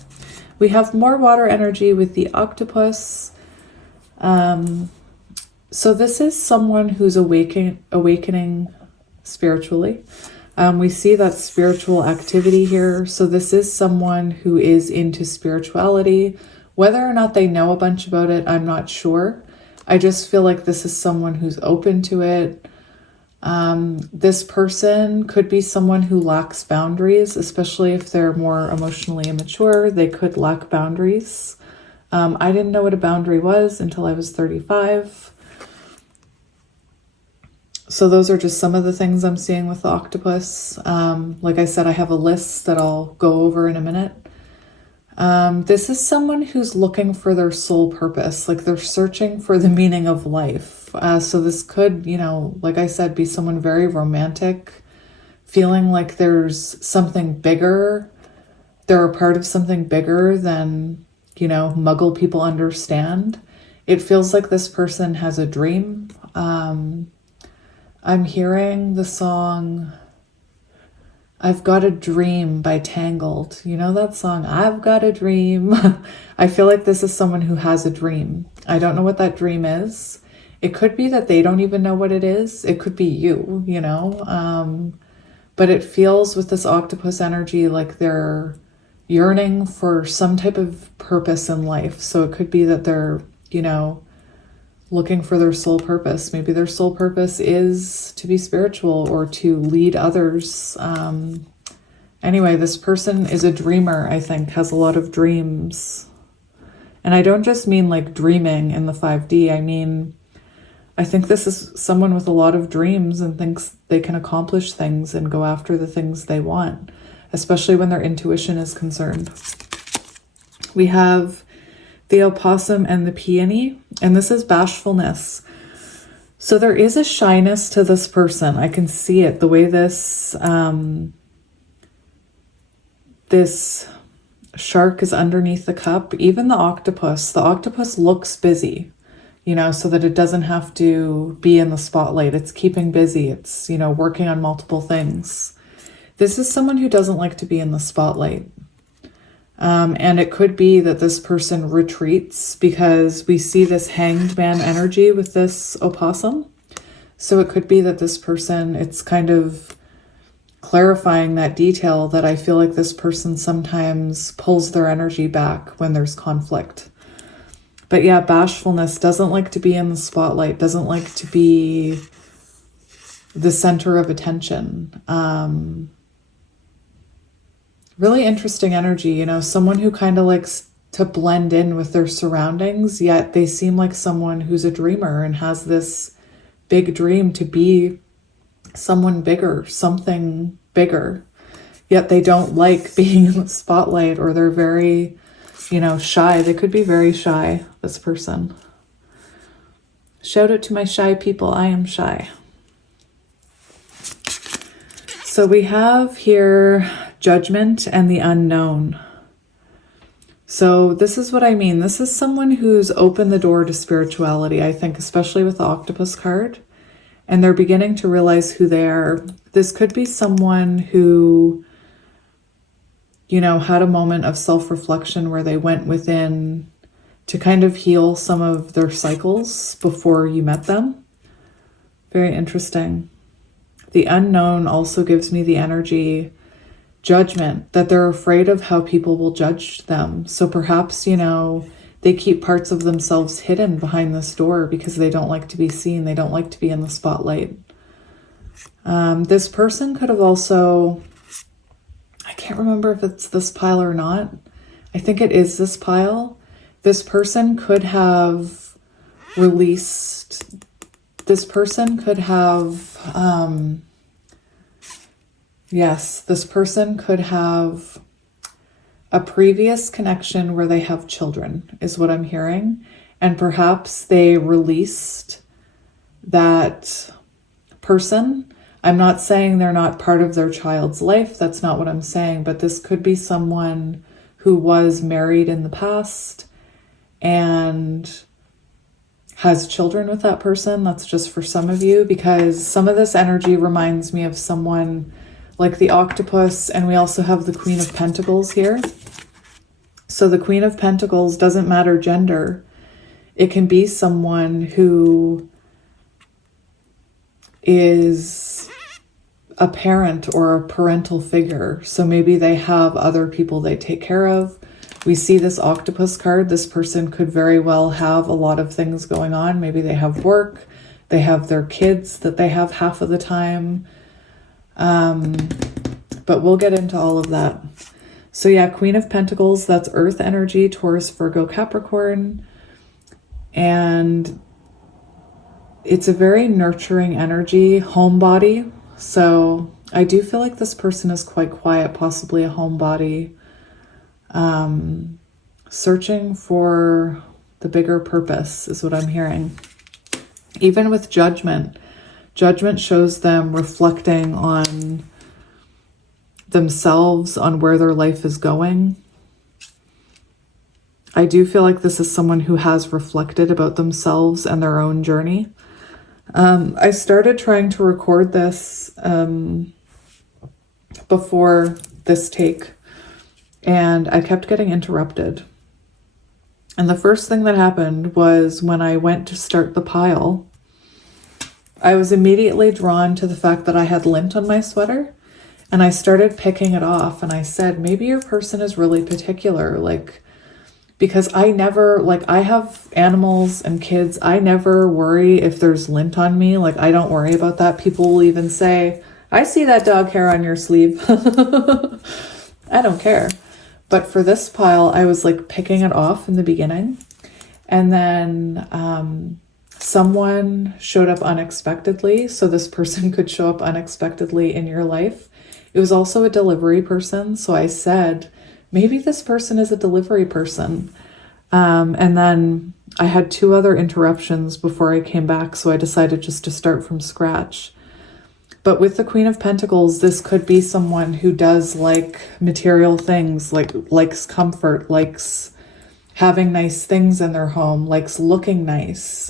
We have more water energy with the octopus. So this is someone who's awakening spiritually. We see that spiritual activity here. So this is someone who is into spirituality. Whether or not they know a bunch about it, I'm not sure. I just feel like this is someone who's open to it. This person could be someone who lacks boundaries, especially if they're more emotionally immature. They could lack boundaries. I didn't know what a boundary was until I was 35. So those are just some of the things I'm seeing with the octopus. Like I said, I have a list that I'll go over in a minute. This is someone who's looking for their soul purpose, like they're searching for the meaning of life. So this could, you know, like I said, be someone very romantic, feeling like there's something bigger. They're a part of something bigger than, you know, Muggle people understand. It feels like this person has a dream. I'm hearing the song I've Got a Dream by Tangled. You know that song, I've Got a Dream? I feel like this is someone who has a dream. I don't know what that dream is. It could be that they don't even know what it is. It could be you, you know? But it feels with this octopus energy like they're yearning for some type of purpose in life. So it could be that they're, you know, looking for their soul purpose. Maybe their soul purpose is to be spiritual or to lead others. Anyway, this person is a dreamer, I think, has a lot of dreams. And I don't just mean like dreaming in the 5D. I mean, I think this is someone with a lot of dreams and thinks they can accomplish things and go after the things they want, especially when their intuition is concerned. We have the opossum and the peony, and this is bashfulness. So there is a shyness to this person. I can see it, the way this this shark is underneath the cup. Even the octopus looks busy, you know, so that it doesn't have to be in the spotlight. It's keeping busy. It's, you know, working on multiple things. This is someone who doesn't like to be in the spotlight. And it could be that this person retreats because we see this hanged man energy with this opossum. So it could be that this person, it's kind of clarifying that detail that I feel like this person sometimes pulls their energy back when there's conflict. But yeah, bashfulness, doesn't like to be in the spotlight, doesn't like to be the center of attention. Really interesting energy, you know, someone who kind of likes to blend in with their surroundings, yet they seem like someone who's a dreamer and has this big dream to be someone bigger, something bigger. Yet they don't like being in the spotlight, or they're very, you know, shy. They could be very shy, this person. Shout out to my shy people. I am shy. So we have here judgment and the unknown. So this is what I mean. This is someone who's opened the door to spirituality, I think, especially with the octopus card. And they're beginning to realize who they are. This could be someone who, you know, had a moment of self-reflection where they went within to kind of heal some of their cycles before you met them. Very interesting. The unknown also gives me the energy, judgment, that they're afraid of how people will judge them. So perhaps, you know, they keep parts of themselves hidden behind this door because they don't like to be seen. They don't like to be in the spotlight. This person could have also, I can't remember if it's this pile or not. I think it is this pile. This person could have released, this person could have, yes, this person could have a previous connection where they have children, is what I'm hearing. And perhaps they released that person. I'm not saying they're not part of their child's life. That's not what I'm saying. But this could be someone who was married in the past and has children with that person. That's just for some of you, because some of this energy reminds me of someone like the octopus, and we also have the Queen of Pentacles here. So the Queen of Pentacles doesn't matter gender. It can be someone who is a parent or a parental figure. So maybe they have other people they take care of. We see this octopus card. This person could very well have a lot of things going on. Maybe they have work. They have their kids that they have half of the time. But we'll get into all of that. So yeah, Queen of Pentacles, that's Earth energy, Taurus, Virgo, Capricorn. And it's a very nurturing energy, homebody. So I do feel like this person is quite quiet, possibly a homebody, searching for the bigger purpose is what I'm hearing. Even with judgment, judgment shows them reflecting on themselves, on where their life is going. I do feel like this is someone who has reflected about themselves and their own journey. I started trying to record this before this take, and I kept getting interrupted. And the first thing that happened was when I went to start the pile, I was immediately drawn to the fact that I had lint on my sweater, and I started picking it off, and I said, maybe your person is really particular, like, because I never, like, I have animals and kids. I never worry if there's lint on me. Like, I don't worry about that. People will even say, I see that dog hair on your sleeve. I don't care. But for this pile, I was like picking it off in the beginning. And then someone showed up unexpectedly. So this person could show up unexpectedly in your life. It was also a delivery person. So I said, maybe this person is a delivery person. And then I had 2 other interruptions before I came back. So I decided just to start from scratch. But with the Queen of Pentacles, this could be someone who does like material things, like likes comfort, likes having nice things in their home, likes looking nice,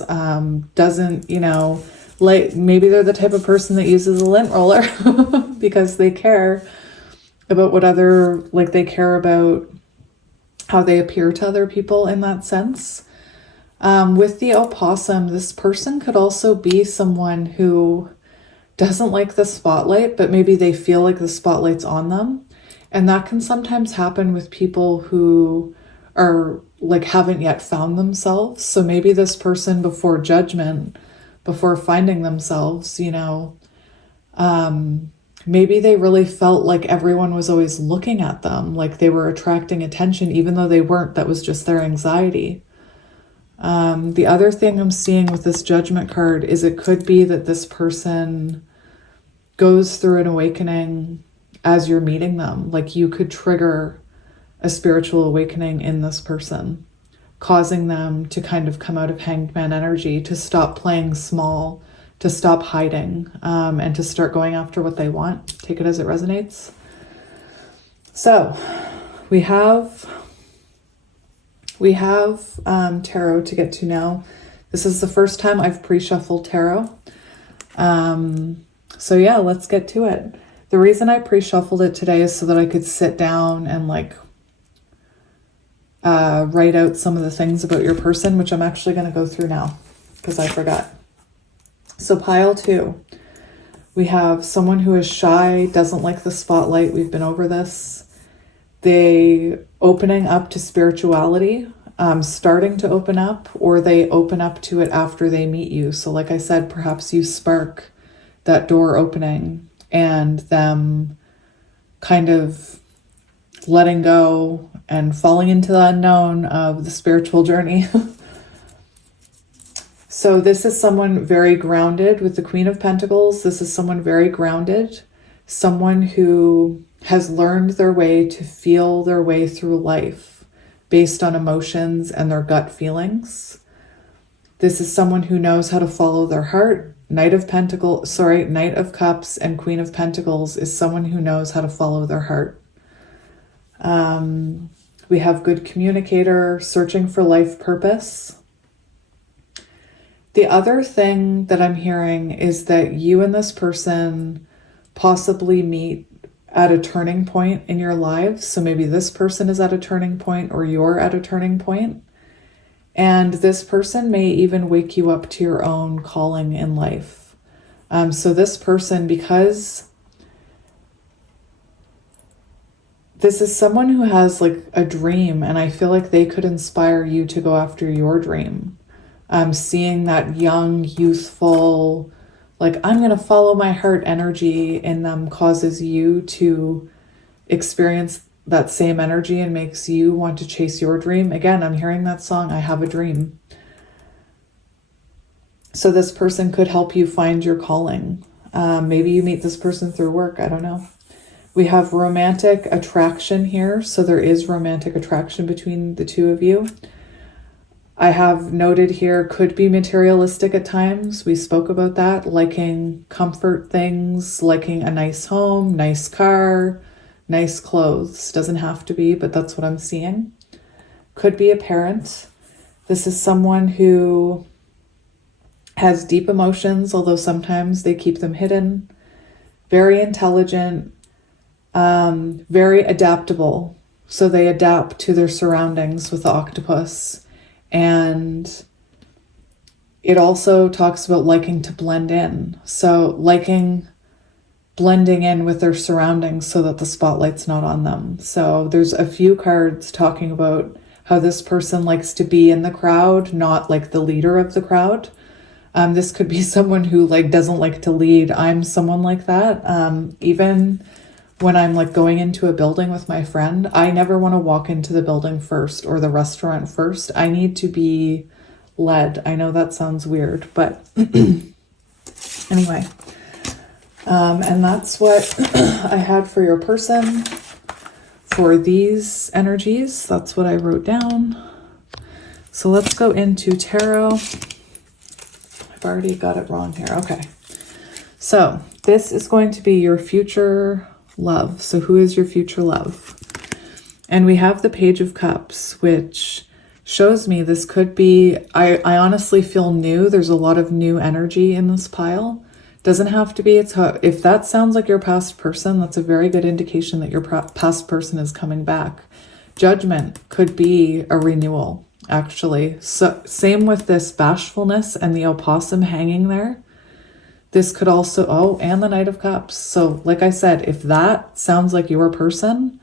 doesn't, you know, like maybe they're the type of person that uses a lint roller because they care about what other, like they care about how they appear to other people in that sense. With the opossum, this person could also be someone who doesn't like the spotlight, but maybe they feel like the spotlight's on them. And that can sometimes happen with people who are like haven't yet found themselves. So maybe this person before judgment, before finding themselves, you know, Maybe they really felt like everyone was always looking at them, like they were attracting attention, even though they weren't. That was just their anxiety. The other thing I'm seeing with this Judgment card is it could be that this person goes through an awakening as you're meeting them. Like you could trigger a spiritual awakening in this person, causing them to kind of come out of Hanged Man energy, to stop playing small, to stop hiding, and to start going after what they want. Take it as it resonates. So we have tarot to get to now. This is the first time I've pre-shuffled tarot. So yeah, let's get to it. The reason I pre-shuffled it today is so that I could sit down and like write out some of the things about your person, which I'm actually going to go through now because I forgot. So pile 2, we have someone who is shy, doesn't like the spotlight. We've been over this. They opening up to spirituality, starting to open up, or they open up to it after they meet you. So like I said, perhaps you spark that door opening and them kind of letting go and falling into the unknown of the spiritual journey. So this is someone very grounded with the Queen of Pentacles. This is someone very grounded, someone who has learned their way to feel their way through life based on emotions and their gut feelings. This is someone who knows how to follow their heart. Knight of Cups and Queen of Pentacles is someone who knows how to follow their heart. We have good communicator, searching for life purpose. The other thing that I'm hearing is that you and this person possibly meet at a turning point in your lives. So maybe this person is at a turning point or you're at a turning point. And this person may even wake you up to your own calling in life. So this person, because this is someone who has like a dream, and I feel like they could inspire you to go after your dream. Seeing that young, youthful, like I'm going to follow my heart energy in them causes you to experience that same energy and makes you want to chase your dream. Again, I'm hearing that song, I Have a Dream. So this person could help you find your calling. Maybe you meet this person through work. I don't know. We have romantic attraction here. So there is romantic attraction between the two of you. I have noted here, could be materialistic at times. We spoke about that, liking comfort things, liking a nice home, nice car, nice clothes. Doesn't have to be, but that's what I'm seeing. Could be a parent. This is someone who has deep emotions, although sometimes they keep them hidden. Very intelligent, very adaptable. So they adapt to their surroundings with the octopus. And it also talks about liking to blend in. So liking blending in with their surroundings so that the spotlight's not on them. So there's a few cards talking about how this person likes to be in the crowd, not like the leader of the crowd. This could be someone who like doesn't like to lead. I'm someone like that. Even when I'm like going into a building with my friend, I never want to walk into the building first or the restaurant first. I need to be led. I know that sounds weird, but anyway. And that's what I had for your person for these energies. That's what I wrote down. So let's go into tarot. I've already got it wrong here. Okay. So this is going to be your future love. So who is your future love? And we have the Page of Cups, which shows me this could be, I honestly feel new. There's a lot of new energy in this pile. Doesn't have to be. If that sounds like your past person, that's a very good indication that your past person is coming back. Judgment could be a renewal, actually. So same with this bashfulness and the opossum hanging there. This could also, and the Knight of Cups. So like I said, if that sounds like your person,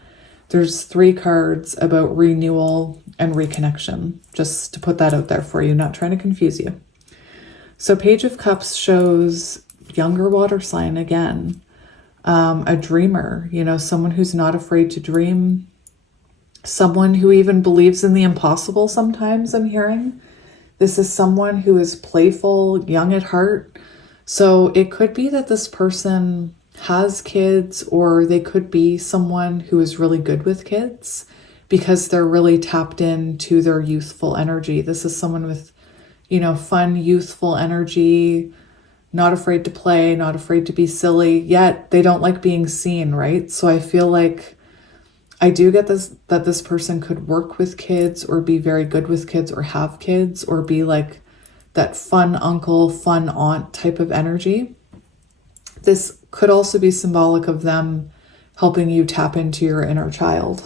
there's 3 cards about renewal and reconnection, just to put that out there for you, not trying to confuse you. So Page of Cups shows younger water sign again. A dreamer, you know, someone who's not afraid to dream. Someone who even believes in the impossible sometimes, I'm hearing. This is someone who is playful, young at heart. So it could be that this person has kids, or they could be someone who is really good with kids because they're really tapped into their youthful energy. This is someone with, you know, fun, youthful energy, not afraid to play, not afraid to be silly, yet they don't like being seen, right? So I feel like I do get this, that this person could work with kids or be very good with kids or have kids or be like that fun uncle, fun aunt type of energy. This could also be symbolic of them helping you tap into your inner child.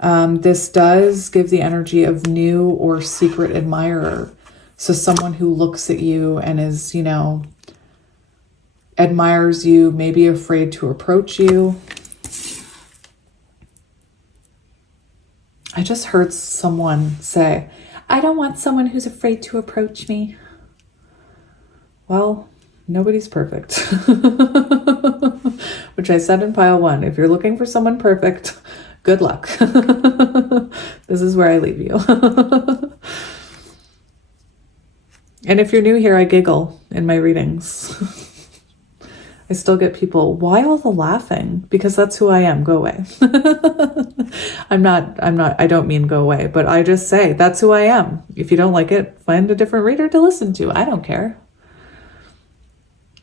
This does give the energy of new or secret admirer. So someone who looks at you and is, you know, admires you, maybe afraid to approach you. I just heard someone say, I don't want someone who's afraid to approach me. Well, nobody's perfect. Which I said in pile 1. If you're looking for someone perfect, good luck. This is where I leave you. And if you're new here, I giggle in my readings. I still get people, why all the laughing? Because that's who I am. Go away. I don't mean go away, but I just say that's who I am. If you don't like it, find a different reader to listen to. I don't care.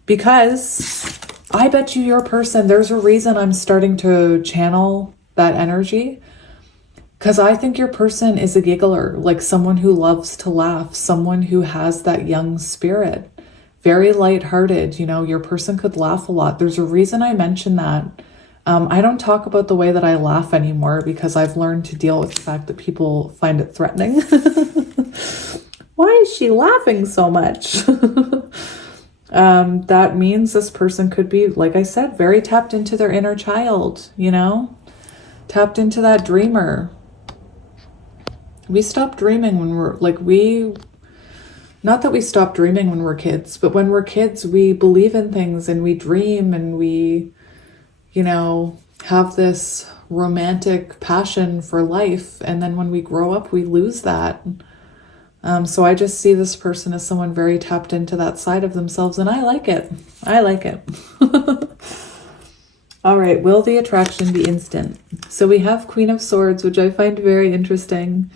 Because I bet you your person, there's a reason I'm starting to channel that energy. Because I think your person is a giggler, like someone who loves to laugh, someone who has that young spirit. Very lighthearted, you know, your person could laugh a lot. There's a reason I mention that. I don't talk about the way that I laugh anymore because I've learned to deal with the fact that people find it threatening. Why is she laughing so much? That means this person could be, like I said, very tapped into their inner child, you know, tapped into that dreamer. We stop dreaming when we're like, not that we stop dreaming when we're kids, but when we're kids, we believe in things and we dream and we, you know, have this romantic passion for life. And then when we grow up, we lose that. So I just see this person as someone very tapped into that side of themselves. And I like it. I like it. All right. Will the attraction be instant? So we have Queen of Swords, which I find very interesting.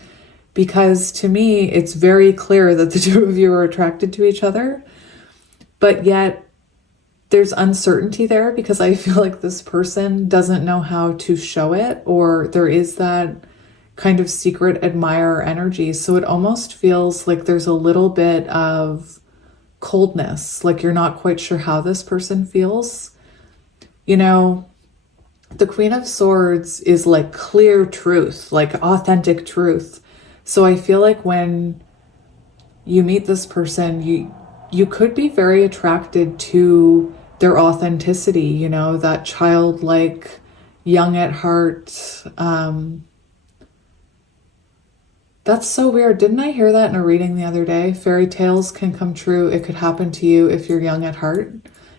Because to me, it's very clear that the two of you are attracted to each other, but yet there's uncertainty there because I feel like this person doesn't know how to show it, or there is that kind of secret admirer energy. So it almost feels like there's a little bit of coldness, like you're not quite sure how this person feels. You know, the Queen of Swords is like clear truth, like authentic truth. So I feel like when you meet this person, you could be very attracted to their authenticity, you know, that childlike, young at heart. That's so weird. Didn't I hear that in a reading the other day? Fairy tales can come true. It could happen to you if you're young at heart.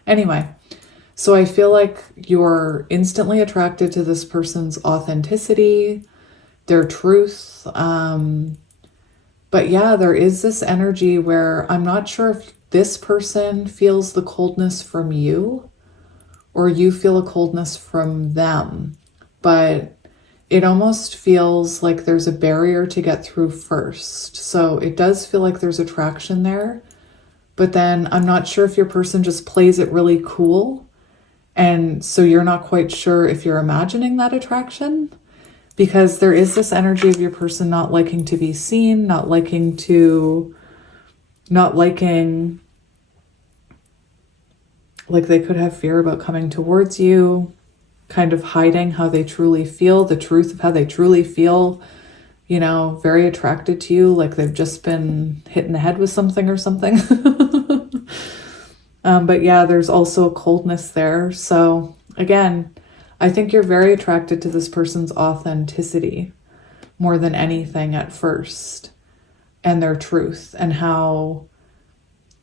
Anyway, so I feel like you're instantly attracted to this person's authenticity, their truth. But yeah, there is this energy where I'm not sure if this person feels the coldness from you or you feel a coldness from them, but it almost feels like there's a barrier to get through first. So it does feel like there's attraction there, but then I'm not sure if your person just plays it really cool. And so you're not quite sure if you're imagining that attraction. Because there is this energy of your person not liking to be seen, not liking, like they could have fear about coming towards you, kind of hiding how they truly feel, the truth of how they truly feel, you know, very attracted to you, like they've just been hit in the head with something or something. But yeah, there's also a coldness there. So again, I think you're very attracted to this person's authenticity more than anything at first, and their truth and how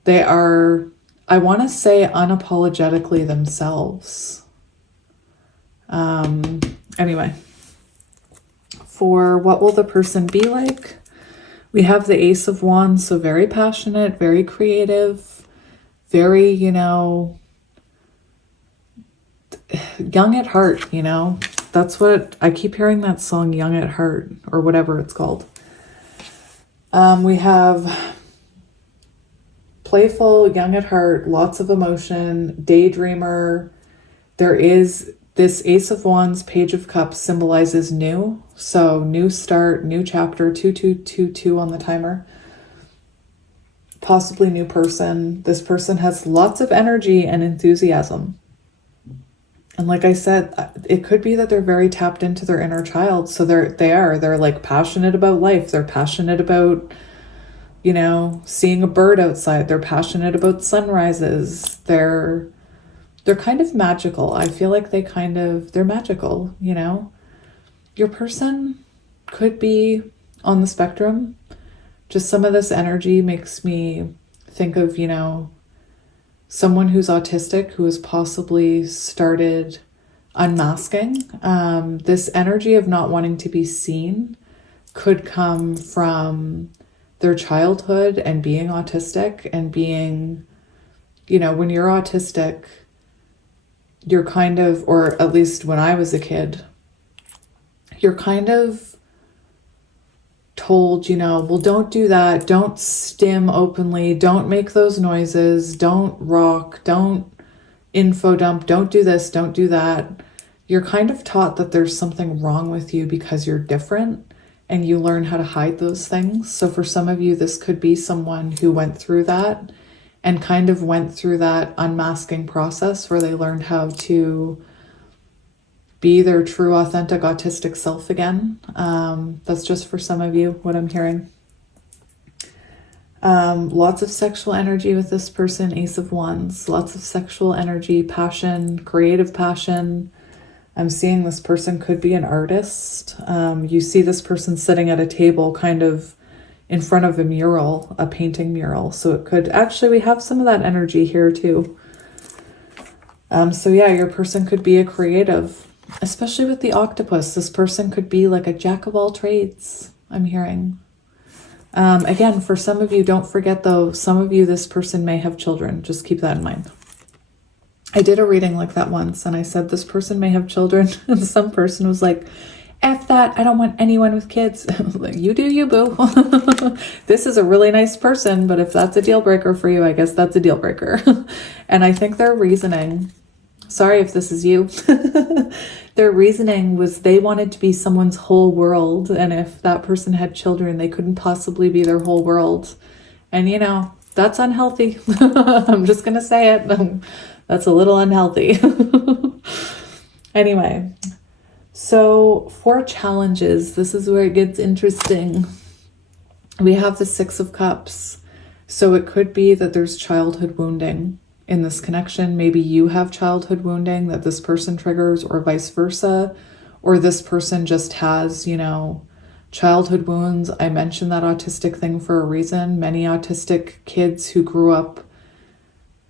they are. I want to say unapologetically themselves. Anyway, for what will the person be like? We have the Ace of Wands, so very passionate, very creative, very, young at heart, That's what I keep hearing, that song, Young at Heart, or whatever it's called. We have playful, young at heart, lots of emotion, daydreamer. There is this Ace of Wands, Page of Cups symbolizes new. So new start, new chapter, 2222 on the timer. Possibly new person. This person has lots of energy and enthusiasm. And like I said, it could be that they're very tapped into their inner child. So they're like passionate about life. They're passionate about, seeing a bird outside. They're passionate about sunrises. They're kind of magical. I feel like they're magical, Your person could be on the spectrum. Just some of this energy makes me think of, someone who's autistic who has possibly started unmasking. This energy of not wanting to be seen could come from their childhood and being autistic and being, when you're autistic, you're kind of, or at least when I was a kid, you're kind of told, well, don't do that. Don't stim openly. Don't make those noises. Don't rock. Don't info dump. Don't do this. Don't do that. You're kind of taught that there's something wrong with you because you're different, and you learn how to hide those things. So for some of you, this could be someone who went through that and kind of went through that unmasking process where they learned how to be their true, authentic, autistic self again. That's just for some of you, what I'm hearing. Lots of sexual energy with this person, Ace of Wands. Lots of sexual energy, passion, creative passion. I'm seeing this person could be an artist. You see this person sitting at a table kind of in front of a mural, a painting mural. So it could, actually, we have some of that energy here too. So yeah, your person could be a creative, especially with the octopus. This person could be like a jack of all trades, I'm hearing. Again, for some of you, don't forget though, some of you, this person may have children. Just keep that in mind. I did a reading like that once, and I said this person may have children, and some person was like, F that, I don't want anyone with kids. Like, you do you, boo. This is a really nice person, but if that's a deal breaker for you, I guess that's a deal breaker. And I think their reasoning, sorry if this is you, their reasoning was they wanted to be someone's whole world, and if that person had children, they couldn't possibly be their whole world. And that's unhealthy. I'm just gonna say it. That's a little unhealthy. Anyway, so for challenges, this is where it gets interesting. We have the Six of Cups. So it could be that there's childhood wounding in this connection. Maybe you have childhood wounding that this person triggers, or vice versa. Or this person just has, childhood wounds. I mentioned that autistic thing for a reason. Many autistic kids who grew up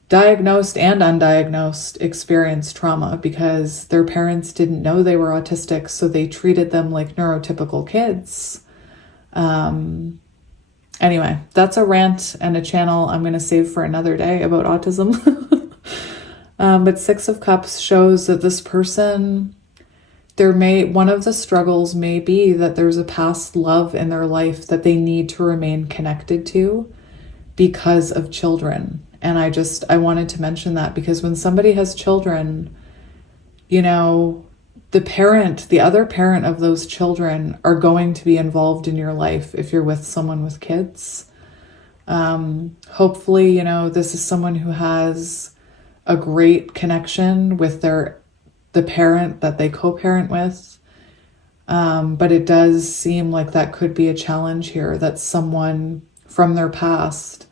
diagnosed and undiagnosed experience trauma because their parents didn't know they were autistic, so they treated them like neurotypical kids. Anyway, that's a rant and a channel I'm going to save for another day about autism. But Six of Cups shows that this person, one of the struggles may be that there's a past love in their life that they need to remain connected to because of children. And I wanted to mention that because when somebody has children, the other parent of those children are going to be involved in your life if you're with someone with kids. Hopefully, this is someone who has a great connection with the parent that they co-parent with. But it does seem like that could be a challenge here, that someone from their past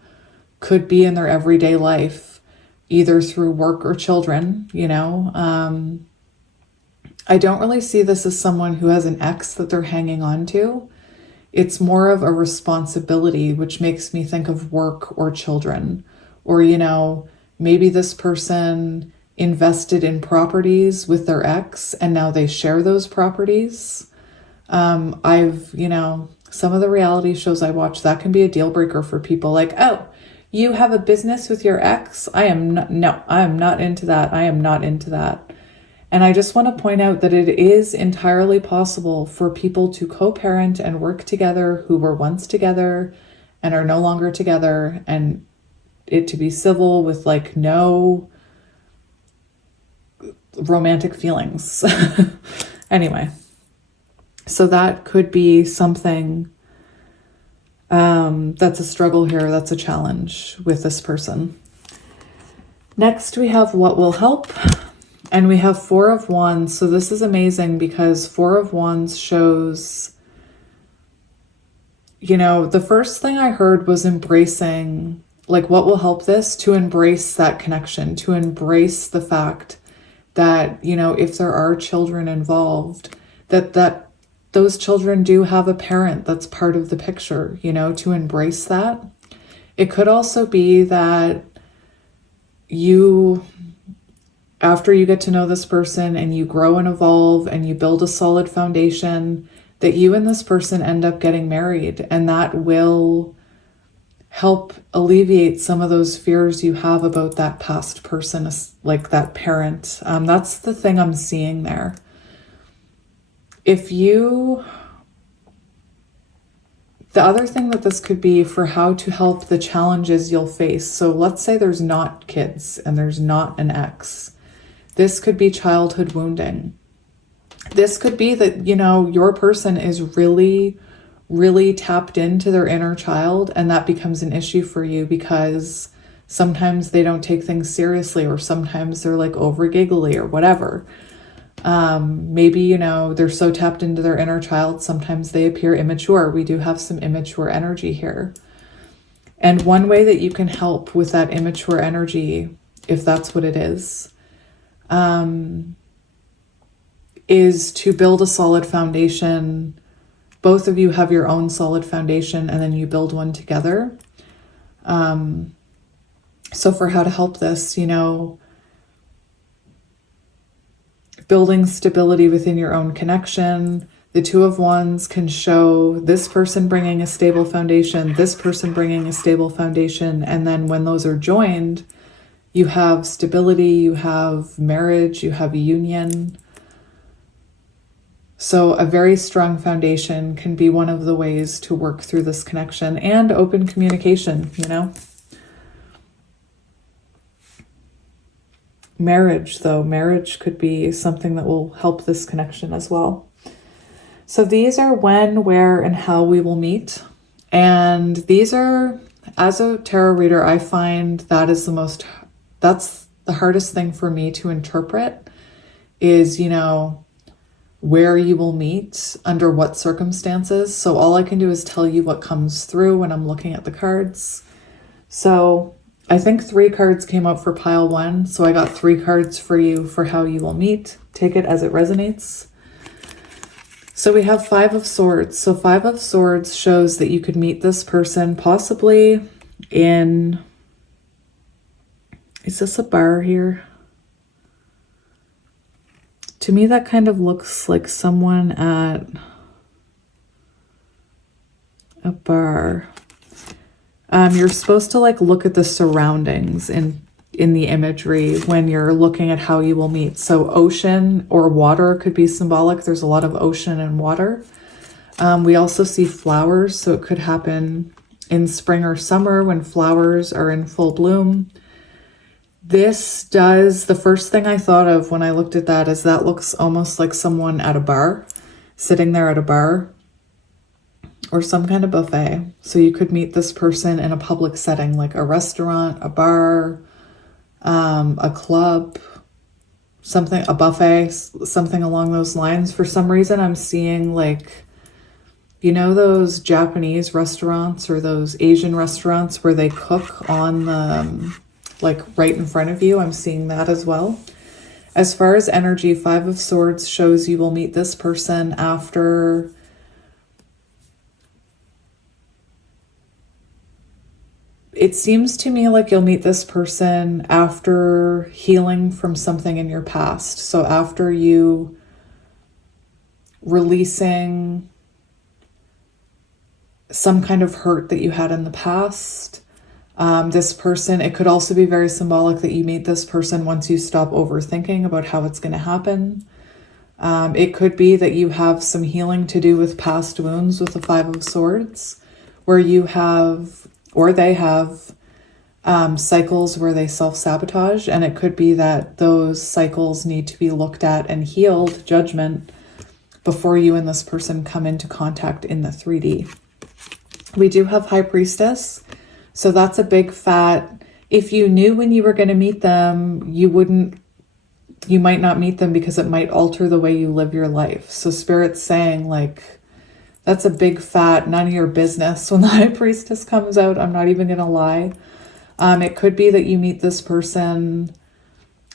could be in their everyday life, either through work or children, I don't really see this as someone who has an ex that they're hanging on to. It's more of a responsibility, which makes me think of work or children, or, maybe this person invested in properties with their ex and now they share those properties. Some of the reality shows I watch, that can be a deal breaker for people. Like, oh, you have a business with your ex? I am not into that. I am not into that. And I just want to point out that it is entirely possible for people to co-parent and work together who were once together and are no longer together, and it to be civil with like no romantic feelings. Anyway, so that could be something that's a struggle here. That's a challenge with this person. Next, we have what will help. And we have Four of Wands. So this is amazing because Four of Wands shows, the first thing I heard was embracing, like, what will help this? To embrace that connection, to embrace the fact that, if there are children involved, that those children do have a parent that's part of the picture, to embrace that. It could also be that after you get to know this person and you grow and evolve and you build a solid foundation, that you and this person end up getting married, and that will help alleviate some of those fears you have about that past person, like that parent. That's the thing I'm seeing there. The other thing that this could be for how to help the challenges you'll face. So let's say there's not kids and there's not an ex. This could be childhood wounding. This could be that, your person is really, really tapped into their inner child, and that becomes an issue for you because sometimes they don't take things seriously, or sometimes they're like over giggly or whatever. Maybe, they're so tapped into their inner child, sometimes they appear immature. We do have some immature energy here. And one way that you can help with that immature energy, if that's what it is to build a solid foundation. Both of you have your own solid foundation, and then you build one together. So for how to help this, building stability within your own connection. The Two of Wands can show this person bringing a stable foundation, this person bringing a stable foundation. And then when those are joined, you have stability, you have marriage, you have a union. So a very strong foundation can be one of the ways to work through this connection, and open communication, Marriage could be something that will help this connection as well. So these are when, where, and how we will meet. And these are, as a tarot reader, I find that's the hardest thing for me to interpret is, where you will meet, under what circumstances. So all I can do is tell you what comes through when I'm looking at the cards. So I think 3 cards came up for pile 1. So I got 3 cards for you for how you will meet. Take it as it resonates. So we have 5 of Swords. So 5 of Swords shows that you could meet this person possibly in, is this a bar here? To me, that kind of looks like someone at a bar. You're supposed to look at the surroundings in the imagery when you're looking at how you will meet. So ocean or water could be symbolic. There's a lot of ocean and water. We also see flowers, so it could happen in spring or summer when flowers are in full bloom. The first thing I thought of when I looked at that is that looks almost like someone at a bar, sitting there at a bar or some kind of buffet. So you could meet this person in a public setting, like a restaurant, a bar, a club, a buffet, something along those lines. For some reason, I'm seeing those Japanese restaurants or those Asian restaurants where they cook on the, right in front of you. I'm seeing that as well. As far as energy, 5 of Swords shows you will meet this person after it seems to me like you'll meet this person after healing from something in your past. So after you releasing some kind of hurt that you had in the past. This person, it could also be very symbolic that you meet this person once you stop overthinking about how it's going to happen. It could be that you have some healing to do with past wounds with the Five of Swords, where you have, or they have, cycles where they self-sabotage, and it could be that those cycles need to be looked at and healed, judgment, before you and this person come into contact in the 3D. We do have High Priestess, so that's a big fat, if you knew when you were going to meet them, you might not meet them because it might alter the way you live your life. So Spirit's saying, like, that's a big fat, none of your business when the High Priestess comes out. I'm not even going to lie. It could be that you meet this person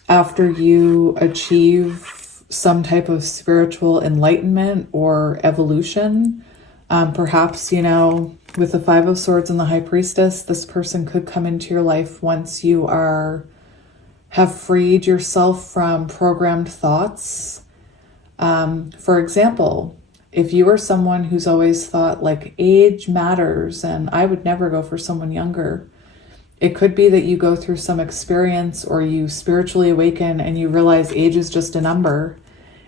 after you achieve some type of spiritual enlightenment or evolution. Perhaps, you know, with the Five of Swords and the High Priestess, this person could come into your life once you have freed yourself from programmed thoughts. For example, if you are someone who's always thought like age matters and I would never go for someone younger, it could be that you go through some experience or you spiritually awaken and you realize age is just a number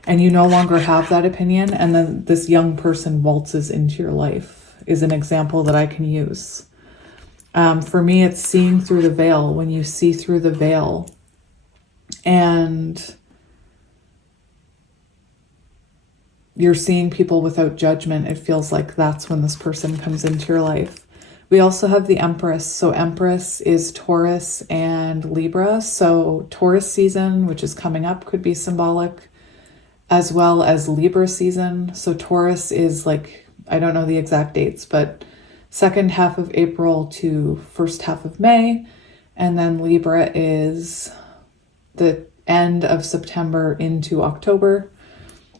and you no longer have that opinion, and then this young person waltzes into your life is an example that I can use. For me, it's seeing through the veil. When you see through the veil and you're seeing people without judgment, it feels like that's when this person comes into your life. We also have the Empress. So Empress is Taurus and Libra. So Taurus season, which is coming up, could be symbolic, as well as Libra season. So Taurus is like, I don't know the exact dates, but second half of April to first half of May. And then Libra is the end of September into October.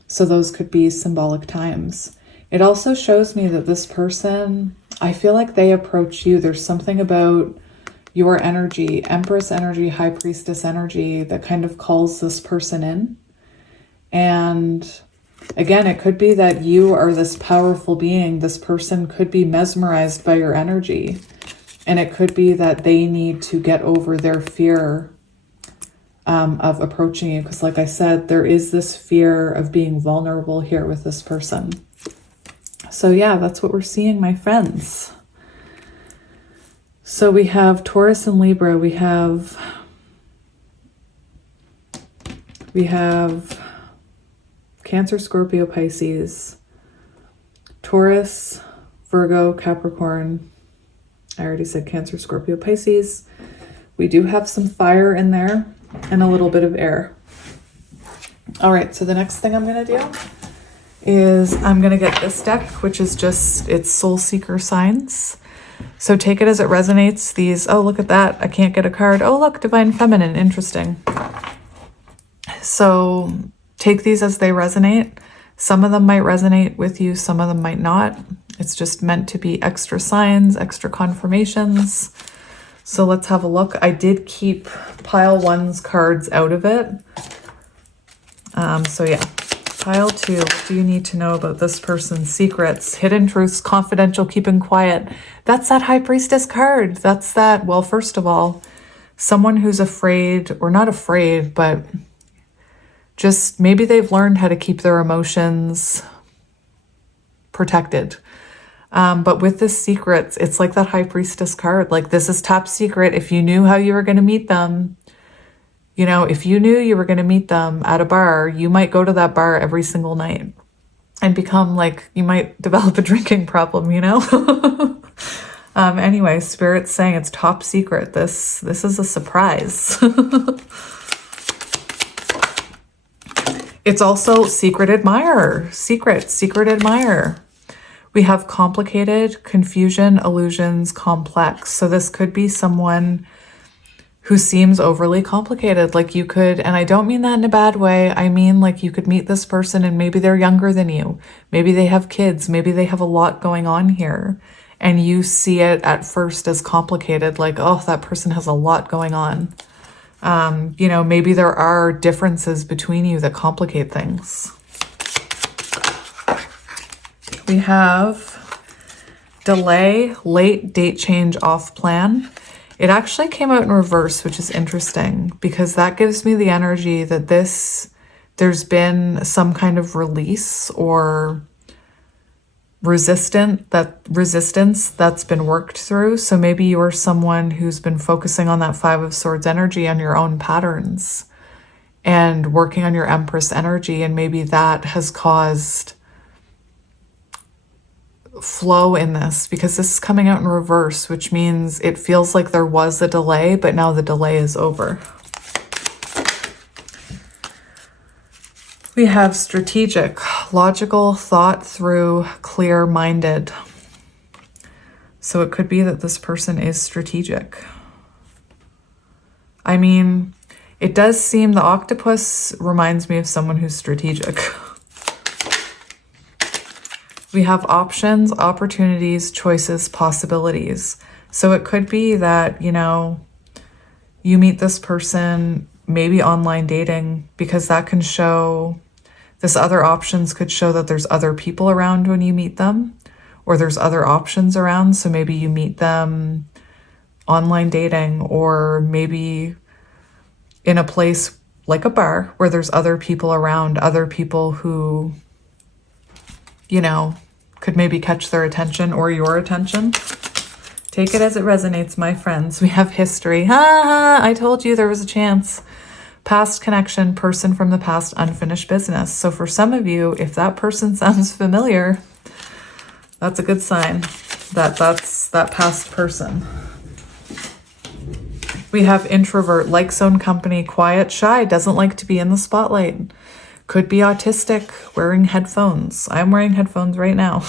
So those could be symbolic times. It also shows me that this person, I feel like they approach you. There's something about your energy, Empress energy, High Priestess energy, that kind of calls this person in. And again, it could be that you are this powerful being. This person could be mesmerized by your energy. And it could be that they need to get over their fear of approaching you. Because like I said, there is this fear of being vulnerable here with this person. So yeah, that's what we're seeing, my friends. So we have Taurus and Libra. We have Cancer, Scorpio, Pisces, Taurus, Virgo, Capricorn. I already said Cancer, Scorpio, Pisces. We do have some fire in there and a little bit of air. All right, so the next thing I'm going to do is I'm going to get this deck, which is just, it's Soul Seeker signs. So take it as it resonates. These, oh, look at that. I can't get a card. Oh, look, Divine Feminine. Interesting. So take these as they resonate. Some of them might resonate with you. Some of them might not. It's just meant to be extra signs, extra confirmations. So let's have a look. I did keep pile one's cards out of it. So yeah. Pile 2, what do you need to know about this person's secrets, hidden truths, confidential, keeping quiet? That's that High Priestess card. That's that, well, first of all, someone who's afraid, or not afraid, but just maybe they've learned how to keep their emotions protected. But with the secrets, it's like that High Priestess card. Like, this is top secret. If you knew how you were going to meet them, you know, if you knew you were going to meet them at a bar, you might go to that bar every single night and become like, you might develop a drinking problem, you know? Anyway, Spirit's saying it's top secret. This is a surprise. It's also secret admirer, secret admirer. We have complicated, confusion, illusions, complex. So this could be someone who seems overly complicated. Like you could, and I don't mean that in a bad way. I mean, like you could meet this person and maybe they're younger than you. Maybe they have kids. Maybe they have a lot going on here. and you see it at first as complicated, like, oh, that person has a lot going on. You know, maybe there are differences between you that complicate things. We have delay, late, date change, off plan. It actually came out in reverse, which is interesting because that gives me the energy that there's been some kind of release or resistance that's been worked through. So maybe you're someone who's been focusing on that Five of Swords energy on your own patterns and working on your Empress energy. And maybe that has caused flow in this, because this is coming out in reverse, which means it feels like there was a delay, but now the delay is over. We have strategic, logical, thought through, clear-minded. So it could be that this person is strategic. I mean, it does seem the octopus reminds me of someone who's strategic. We have options, opportunities, choices, possibilities. So it could be that, you know, you meet this person, maybe online dating, because that can show, this other options could show that there's other people around when you meet them, or there's other options around. So maybe you meet them online dating, or maybe in a place like a bar where there's other people around, other people who, you know, could maybe catch their attention or your attention. Take it as it resonates, my friends. We have history. I told you there was a chance. Past connection, person from the past, unfinished business. So for some of you, if that person sounds familiar, that's a good sign that that's that past person. We have introvert, likes own company, quiet, shy, doesn't like to be in the spotlight. Could be autistic, wearing headphones. I'm wearing headphones right now.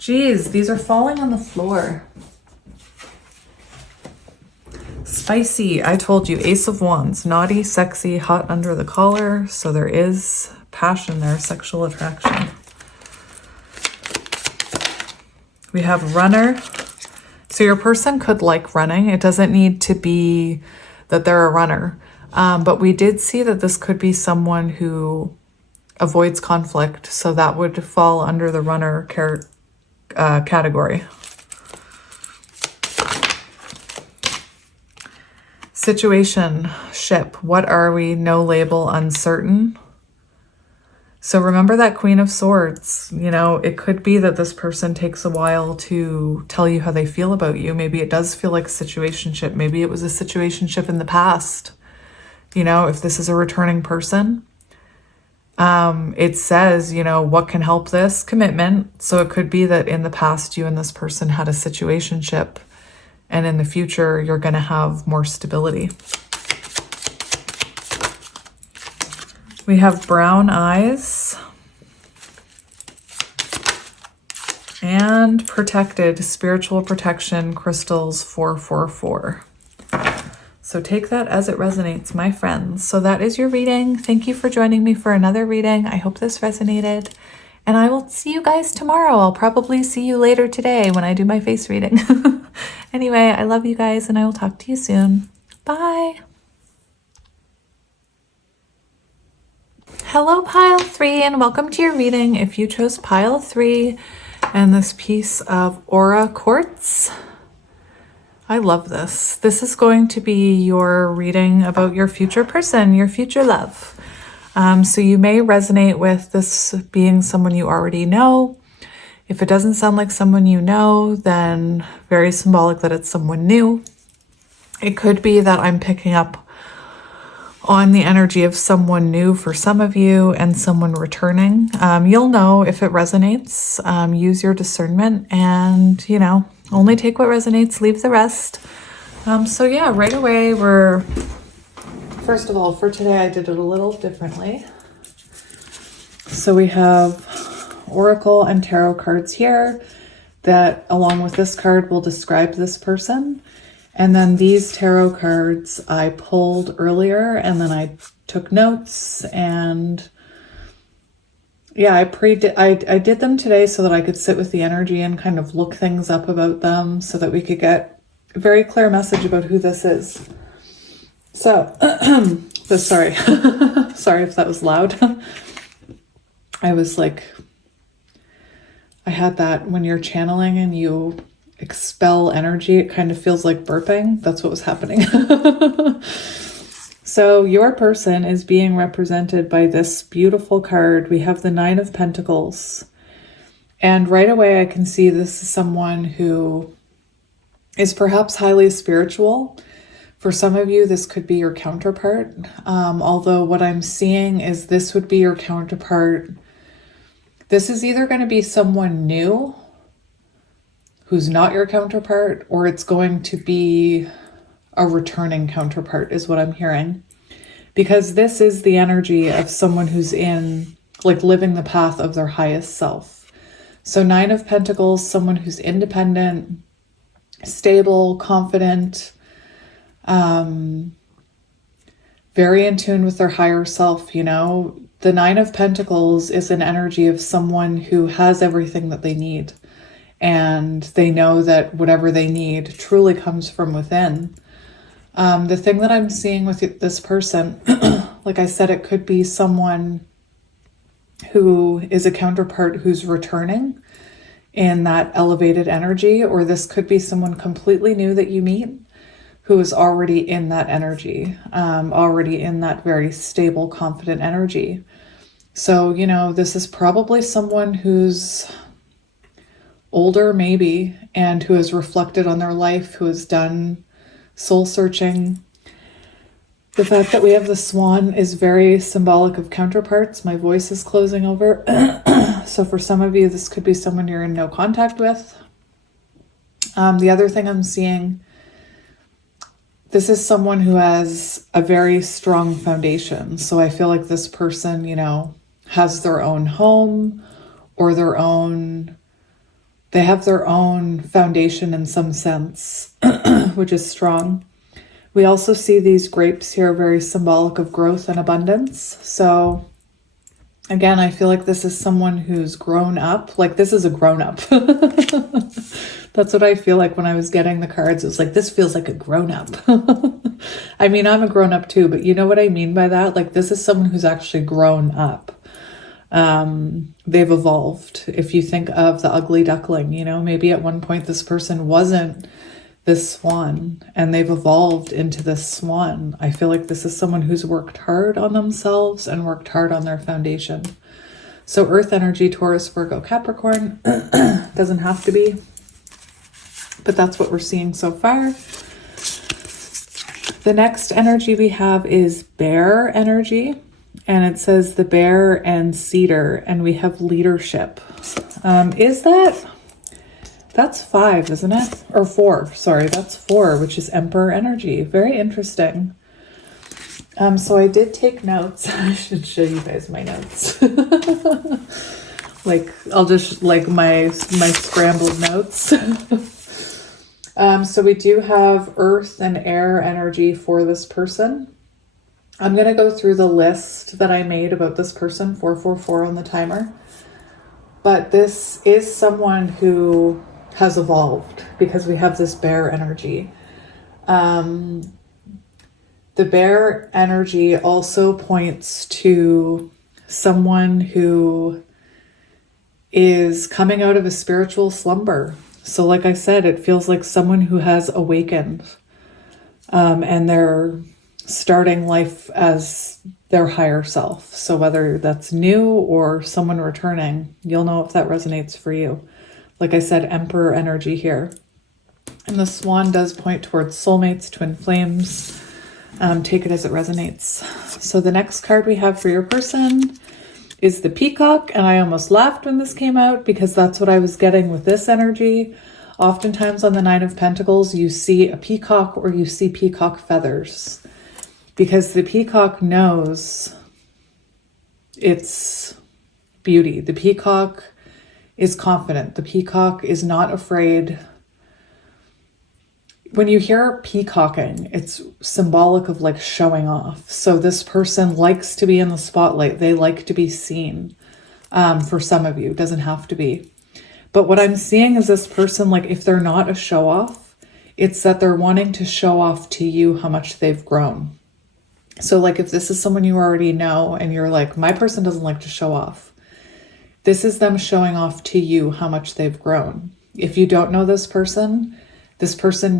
Geez, these are falling on the floor. Spicy, I told you, Ace of Wands, naughty, sexy, hot under the collar. So there is passion there, sexual attraction. We have runner. So your person could like running. It doesn't need to be that they're a runner. But we did see that this could be someone who avoids conflict. So that would fall under the runner category. Situation, ship. What are we? No label, uncertain. So remember that Queen of Swords, you know, it could be that this person takes a while to tell you how they feel about you. Maybe it does feel like a situationship. Maybe it was a situationship in the past. You know, if this is a returning person, it says, you know, what can help this? Commitment. So it could be that in the past, you and this person had a situationship, and in the future, you're going to have more stability. We have brown eyes and protected, spiritual protection, crystals, 444. So take that as it resonates, my friends. So that is your reading. Thank you for joining me for another reading. I hope this resonated, and I will see you guys tomorrow. I'll probably see you later today when I do my face reading. Anyway, I love you guys, and I will talk to you soon. Bye. Hello, pile 3, and welcome to your reading. If you chose pile 3 and this piece of Aura Quartz, I love this. This is going to be your reading about your future person, your future love. So you may resonate with this being someone you already know. If it doesn't sound like someone you know, then very symbolic that it's someone new. It could be that I'm picking up on the energy of someone new for some of you and someone returning. You'll know if it resonates. Use your discernment and, you know, only take what resonates, leave the rest. So yeah, right away first of all, for today, I did it a little differently. So we have Oracle and Tarot cards here that, along with this card, will describe this person. And then these tarot cards I pulled earlier, and then I took notes, and yeah, I did them today so that I could sit with the energy and kind of look things up about them so that we could get a very clear message about who this is. So, sorry. Sorry if that was loud. I was like, I had that when you're channeling and you expel energy, it kind of feels like burping. That's what was happening. So your person is being represented by this beautiful card. We have the Nine of Pentacles. And right away I can see this is someone who is perhaps highly spiritual. For some of you, this could be your counterpart. Although what I'm seeing is this would be your counterpart. This is either going to be someone new who's not your counterpart, or it's going to be a returning counterpart is what I'm hearing. Because this is the energy of someone who's in, like, living the path of their highest self. So Nine of Pentacles, someone who's independent, stable, confident, very in tune with their higher self, you know. The Nine of Pentacles is an energy of someone who has everything that they need. And they know that whatever they need truly comes from within. The thing that I'm seeing with this person, like I said, it could be someone who is a counterpart who's returning in that elevated energy, or this could be someone completely new that you meet who is already in that energy, already in that very stable, confident energy. So, you know, this is probably someone who's older maybe, and who has reflected on their life, who has done soul searching. The fact that we have the swan is very symbolic of counterparts. My voice is closing over. So for some of you, this could be someone you're in no contact with. The other thing I'm seeing, this is someone who has a very strong foundation. So I feel like this person, you know, has their own home, or they have their own foundation in some sense, which is strong. We also see these grapes here, very symbolic of growth and abundance. So again, I feel like this is someone who's grown up. Like, this is a grown up. That's what I feel like when I was getting the cards. It was like, this feels like a grown up. I mean, I'm a grown up too, but you know what I mean by that? Like, this is someone who's actually grown up. They've evolved. If you think of the ugly duckling, you know, maybe at one point this person wasn't this swan and they've evolved into this swan. I feel like this is someone who's worked hard on themselves and worked hard on their foundation. So earth energy, Taurus, Virgo, Capricorn, doesn't have to be, but that's what we're seeing so far. The next energy we have is bear energy. And it says the bear and cedar, and we have leadership. That's 5, isn't it? Or 4, sorry, that's 4, which is emperor energy. Very interesting. So I did take notes. I should show you guys my notes. Like, I'll just, like, my scrambled notes. So we do have earth and air energy for this person. I'm going to go through the list that I made about this person, 444 on the timer. But this is someone who has evolved because we have this bear energy. The bear energy also points to someone who is coming out of a spiritual slumber. So like I said, it feels like someone who has awakened, and they're starting life as their higher self. So whether that's new or someone returning, you'll know if that resonates for you. Like I said, emperor energy here. And the swan does point towards soulmates, twin flames. Take it as it resonates. So the next card we have for your person is the peacock. And I almost laughed when this came out because that's what I was getting with this energy. Oftentimes on the Nine of Pentacles, you see a peacock or you see peacock feathers. Because the peacock knows its beauty. The peacock is confident. The peacock is not afraid. when you hear peacocking, it's symbolic of like showing off. So this person likes to be in the spotlight. They like to be seen. For some of you, it doesn't have to be. But what I'm seeing is this person, like if they're not a show off, it's that they're wanting to show off to you how much they've grown. So like if this is someone you already know and you're like, my person doesn't like to show off. This is them showing off to you how much they've grown. If you don't know this person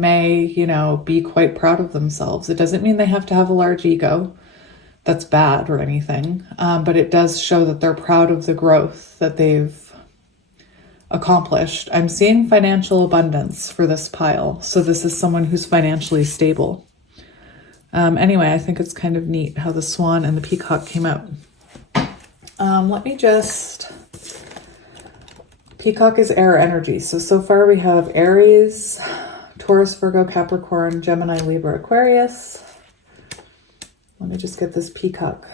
may, you know, be quite proud of themselves. It doesn't mean they have to have a large ego. That's bad or anything. But it does show that they're proud of the growth that they've accomplished. I'm seeing financial abundance for this pile. So this is someone who's financially stable. Anyway, I think it's kind of neat how the swan and the peacock came out. Let me just... Peacock is air energy. So far we have Aries, Taurus, Virgo, Capricorn, Gemini, Libra, Aquarius. Let me just get this peacock.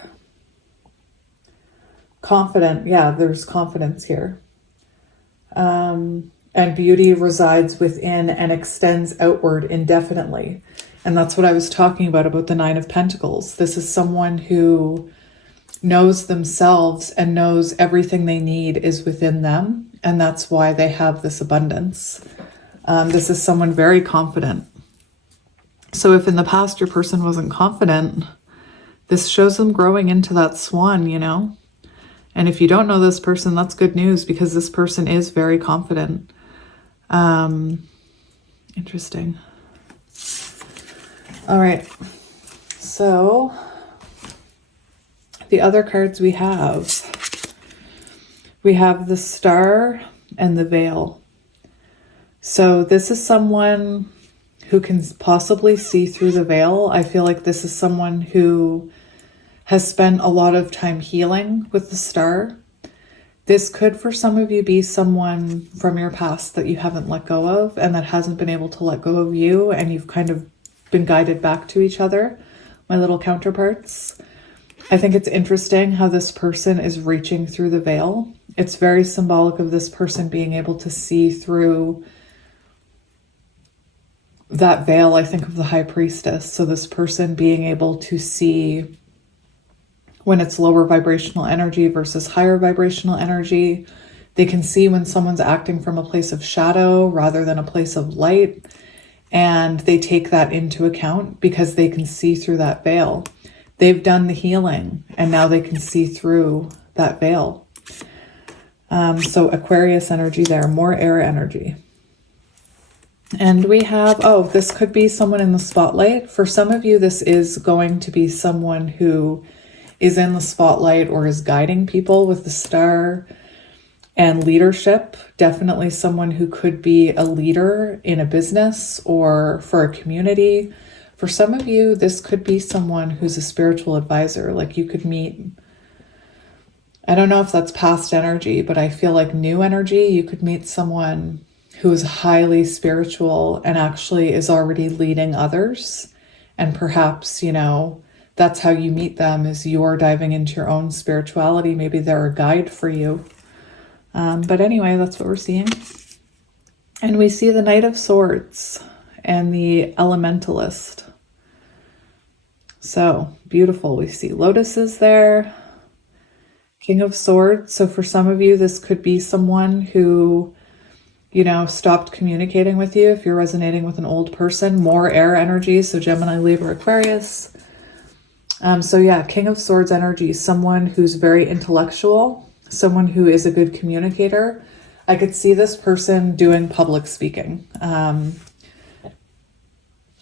Confident. Yeah, there's confidence here. And beauty resides within and extends outward indefinitely. And that's what I was talking about the Nine of Pentacles. This is someone who knows themselves and knows everything they need is within them. And that's why they have this abundance. This is someone very confident. So if in the past your person wasn't confident, this shows them growing into that swan, you know? And if you don't know this person, that's good news because this person is very confident. Interesting. All right. So the other cards we have the Star and the Veil. So this is someone who can possibly see through the veil. I feel like this is someone who has spent a lot of time healing with the Star. This could, for some of you, be someone from your past that you haven't let go of and that hasn't been able to let go of you, and you've kind of been guided back to each other, my little counterparts. I think it's interesting how this person is reaching through the veil. It's very symbolic of this person being able to see through that veil. I think of the High Priestess. So this person being able to see when it's lower vibrational energy versus higher vibrational energy. They can see when someone's acting from a place of shadow rather than a place of light. And they take that into account because they can see through that veil. They've done the healing and now they can see through that veil. So Aquarius energy there, more air energy. And we have, this could be someone in the spotlight. For some of you, this is going to be someone who is in the spotlight or is guiding people with the Star and leadership. Definitely someone who could be a leader in a business or for a community. For some of you, this could be someone who's a spiritual advisor. Like you could meet, I don't know if that's past energy, but I feel like new energy. You could meet someone who is highly spiritual and actually is already leading others. And perhaps, you know, that's how you meet them, is you're diving into your own spirituality. Maybe they're a guide for you. But anyway, that's what we're seeing. And we see the Knight of Swords and the Elementalist. So beautiful. We see lotuses there. King of Swords. So for some of you, this could be someone who, you know, stopped communicating with you. If you're resonating with an old person, more air energy. So Gemini, Libra, Aquarius. So yeah, King of Swords energy, someone who's very intellectual, someone who is a good communicator. I could see this person doing public speaking.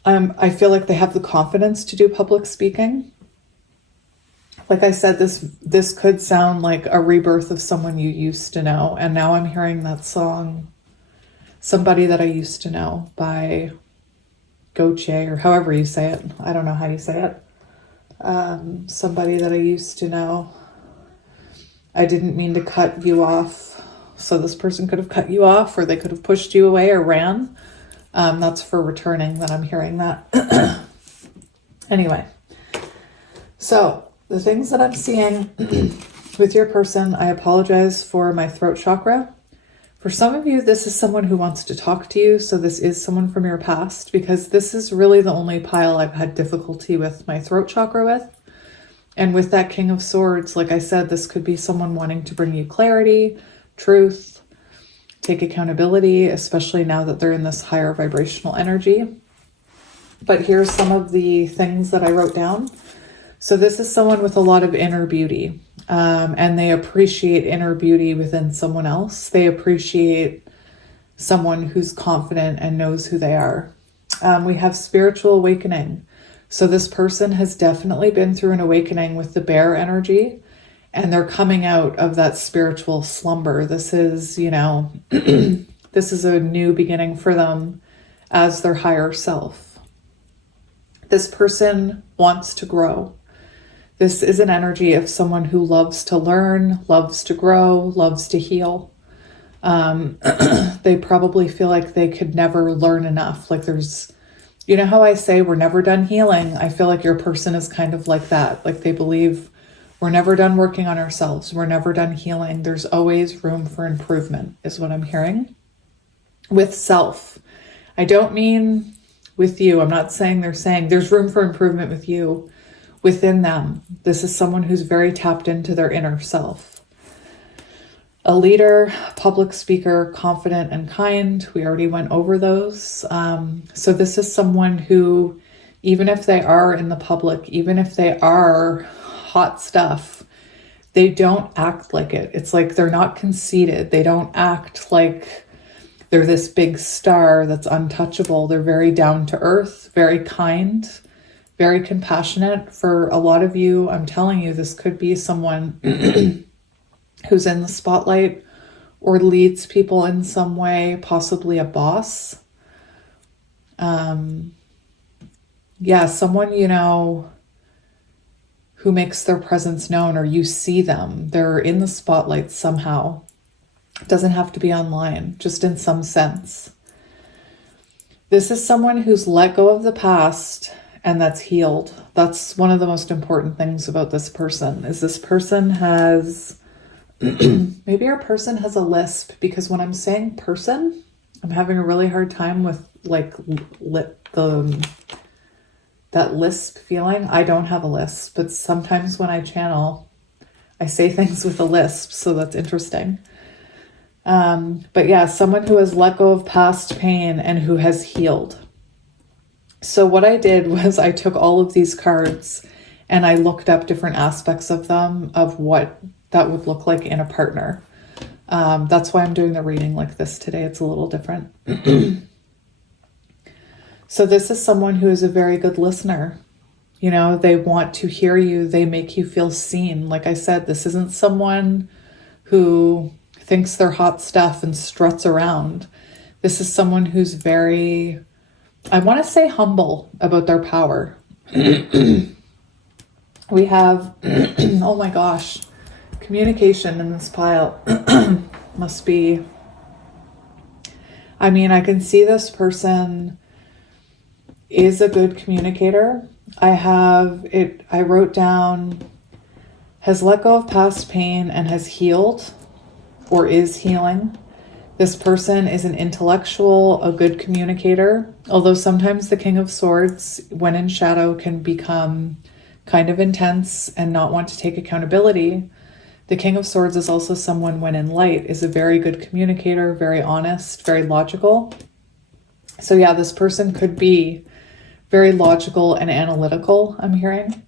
I feel like they have the confidence to do public speaking. Like I said, this could sound like a rebirth of someone you used to know. And now I'm hearing that song, Somebody That I Used to Know by Goche, or however you say it. I don't know how you say it. Somebody that I used to know. I didn't mean to cut you off. So this person could have cut you off, or they could have pushed you away or ran. That's for returning that I'm hearing that. Anyway, so the things that I'm seeing with your person, I apologize for my throat chakra. For some of you, this is someone who wants to talk to you. So this is someone from your past, because this is really the only pile I've had difficulty with my throat chakra with. And with that King of Swords, like I said, this could be someone wanting to bring you clarity, truth, take accountability, especially now that they're in this higher vibrational energy. But here's some of the things that I wrote down. So this is someone with a lot of inner beauty, and they appreciate inner beauty within someone else. They appreciate someone who's confident and knows who they are. We have spiritual awakening. So this person has definitely been through an awakening with the bear energy, and they're coming out of that spiritual slumber. This is, you know, this is a new beginning for them as their higher self. This person wants to grow. This is an energy of someone who loves to learn, loves to grow, loves to heal. They probably feel like they could never learn enough. Like there's, you know how I say we're never done healing? I feel like your person is kind of like that. Like they believe we're never done working on ourselves. We're never done healing. There's always room for improvement is what I'm hearing. With self. I don't mean with you. I'm not saying they're saying there's room for improvement with you. Within them, this is someone who's very tapped into their inner self. A leader, public speaker, confident and kind. We already went over those. So this is someone who, even if they are in the public, even if they are hot stuff, they don't act like it. It's like they're not conceited. They don't act like they're this big star that's untouchable. They're very down to earth, very kind, very compassionate. For a lot of you, I'm telling you, this could be someone who's in the spotlight or leads people in some way, possibly a boss. Yeah, someone, you know, who makes their presence known, or you see them. They're in the spotlight somehow. It doesn't have to be online, just in some sense. This is someone who's let go of the past and that's healed. That's one of the most important things about this person, is this person has, maybe our person has a lisp, because when I'm saying person, I'm having a really hard time with like that lisp feeling. I don't have a lisp, but sometimes when I channel, I say things with a lisp, so that's interesting. But yeah, someone who has let go of past pain and who has healed. So what I did was I took all of these cards and I looked up different aspects of them, of what that would look like in a partner. That's why I'm doing the reading like this today. It's a little different. So this is someone who is a very good listener. You know, they want to hear you. They make you feel seen. Like I said, this isn't someone who thinks they're hot stuff and struts around. This is someone who's very, I want to say, humble about their power. We have, oh my gosh, communication in this pile. Must be, I mean, I can see this person is a good communicator. I wrote down, has let go of past pain and has healed or is healing. This person is an intellectual, a good communicator, although sometimes the King of Swords, when in shadow, can become kind of intense and not want to take accountability. The King of Swords is also someone, when in light, is a very good communicator, very honest, very logical. So yeah, this person could be very logical and analytical, I'm hearing.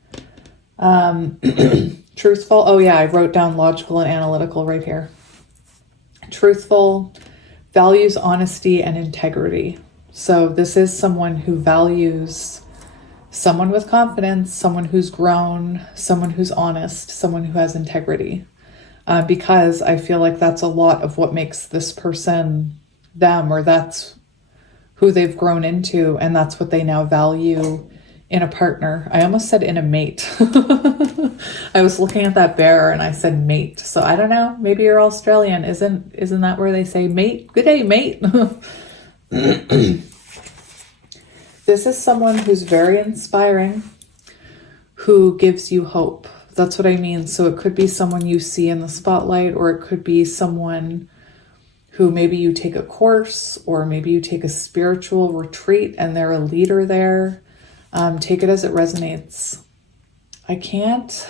Truthful. Oh yeah, I wrote down logical and analytical right here. Truthful, values honesty and integrity. So this is someone who values someone with confidence, someone who's grown, someone who's honest, someone who has integrity. Because I feel like that's a lot of what makes this person them, or that's who they've grown into, and that's what they now value in a partner. I almost said in a mate. I was looking at that bear and I said mate. So I don't know, maybe you're Australian. Isn't that where they say mate? Good day, mate. This is someone who's very inspiring, who gives you hope. That's what I mean. So it could be someone you see in the spotlight, or it could be someone who maybe you take a course or maybe you take a spiritual retreat and they're a leader there. Take it as it resonates. I can't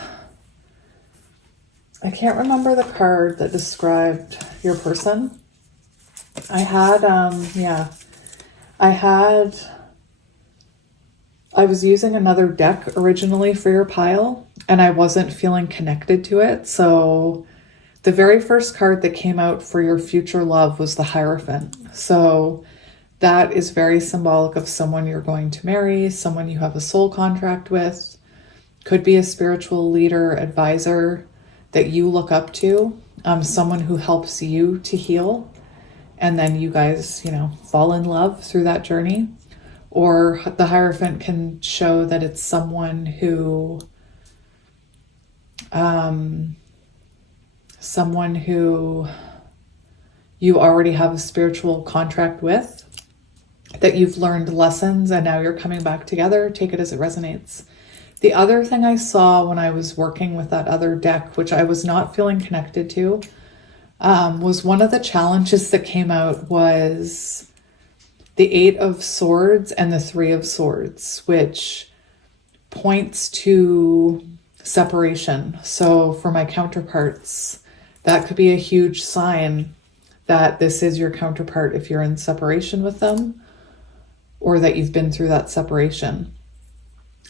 remember the card that described your person. I was using another deck originally for your pile and I wasn't feeling connected to it. So the very first card that came out for your future love was the Hierophant. So that is very symbolic of someone you're going to marry, someone you have a soul contract with, could be a spiritual leader, advisor that you look up to, someone who helps you to heal. And then you guys, fall in love through that journey. Or the Hierophant can show that it's someone who you already have a spiritual contract with, that you've learned lessons and now you're coming back together. Take it as it resonates. The other thing I saw when I was working with that other deck, which I was not feeling connected to, was one of the challenges that came out was the 8 of Swords and the 3 of Swords, which points to separation. So for my counterparts, that could be a huge sign that this is your counterpart if you're in separation with them, or that you've been through that separation.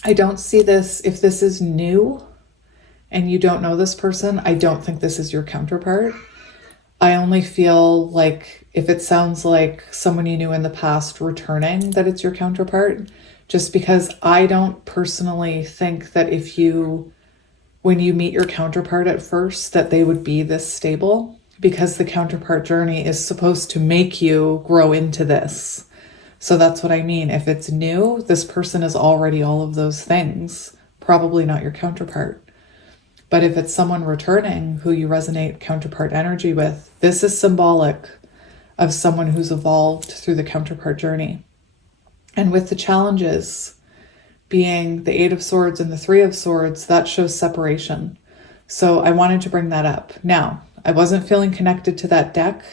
I don't see this, if this is new and you don't know this person, I don't think this is your counterpart. I only feel like if it sounds like someone you knew in the past returning, that it's your counterpart, just because I don't personally think that when you meet your counterpart at first, that they would be this stable, because the counterpart journey is supposed to make you grow into this. So that's what I mean. If it's new, this person is already all of those things, probably not your counterpart. But if it's someone returning who you resonate counterpart energy with, this is symbolic of someone who's evolved through the counterpart journey. And with the challenges being the 8 of Swords and the 3 of Swords, that shows separation. So I wanted to bring that up. Now, I wasn't feeling connected to that deck.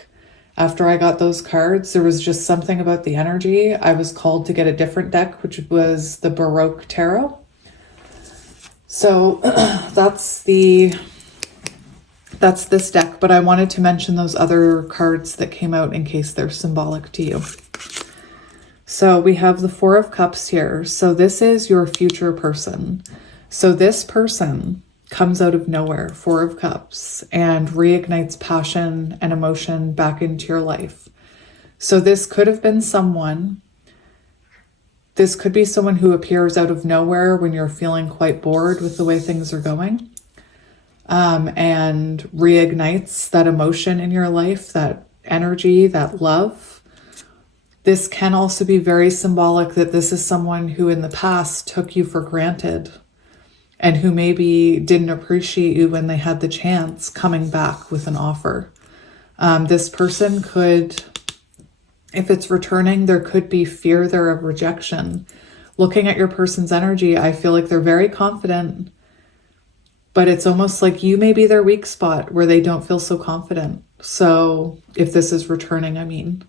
After I got those cards, there was just something about the energy. I was called to get a different deck, which was the Baroque Tarot. So that's this deck, but I wanted to mention those other cards that came out in case they're symbolic to you. So we have the 4 of Cups here. So this is your future person. So this person comes out of nowhere, 4 of Cups, and reignites passion and emotion back into your life. So this could have been someone. This could be someone who appears out of nowhere when you're feeling quite bored with the way things are going, and reignites that emotion in your life, that energy, that love. This can also be very symbolic that this is someone who in the past took you for granted and who maybe didn't appreciate you when they had the chance, coming back with an offer. This person could, if it's returning, there could be fear there of rejection. Looking at your person's energy, I feel like they're very confident, but it's almost like you may be their weak spot where they don't feel so confident. So if this is returning, I mean.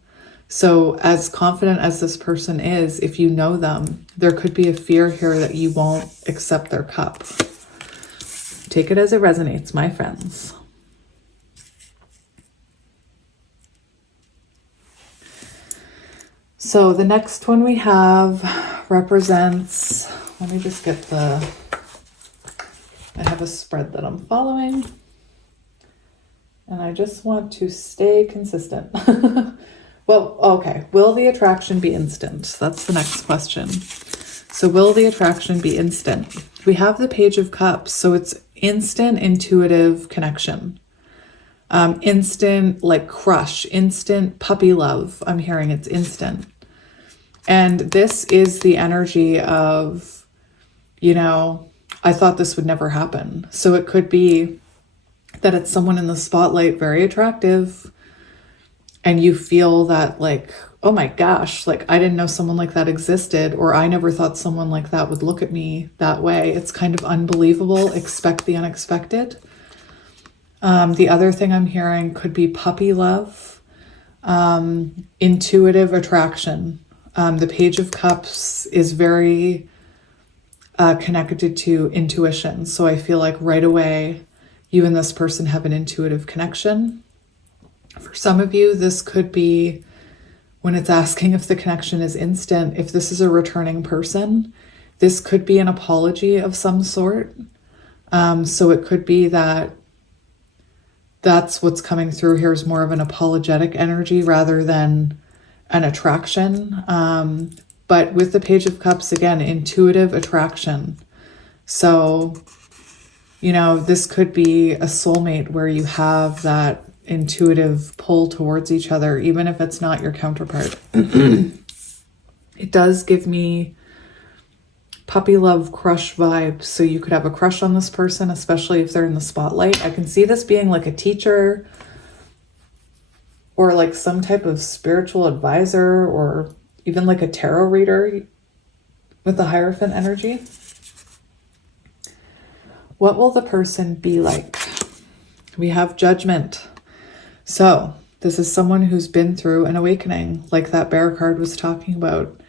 So as confident as this person is, if you know them, there could be a fear here that you won't accept their cup. Take it as it resonates, my friends. So the next one we have represents, let me just get I have a spread that I'm following, and I just want to stay consistent. Well, okay. Will the attraction be instant? That's the next question. So will the attraction be instant? We have the Page of Cups. So it's instant intuitive connection. Instant like crush, instant puppy love. I'm hearing it's instant. And this is the energy of, I thought this would never happen. So it could be that it's someone in the spotlight, very attractive, and you feel that like, oh my gosh, like I didn't know someone like that existed, or I never thought someone like that would look at me that way. It's kind of unbelievable. Expect the unexpected. The other thing I'm hearing could be puppy love. Intuitive attraction. The Page of Cups is very connected to intuition. So I feel like right away, you and this person have an intuitive connection. For some of you, this could be when it's asking if the connection is instant. If this is a returning person, this could be an apology of some sort. So it could be that that's what's coming through here is more of an apologetic energy rather than an attraction. But with the Page of Cups, again, intuitive attraction. So, this could be a soulmate where you have that intuitive pull towards each other, even if it's not your counterpart. It does give me puppy love crush vibes. So you could have a crush on this person, especially if they're in the spotlight. I can see this being like a teacher or like some type of spiritual advisor or even like a tarot reader with the Hierophant energy. What will the person be like? We have Judgment. So this is someone who's been through an awakening, like that Bear card was talking about.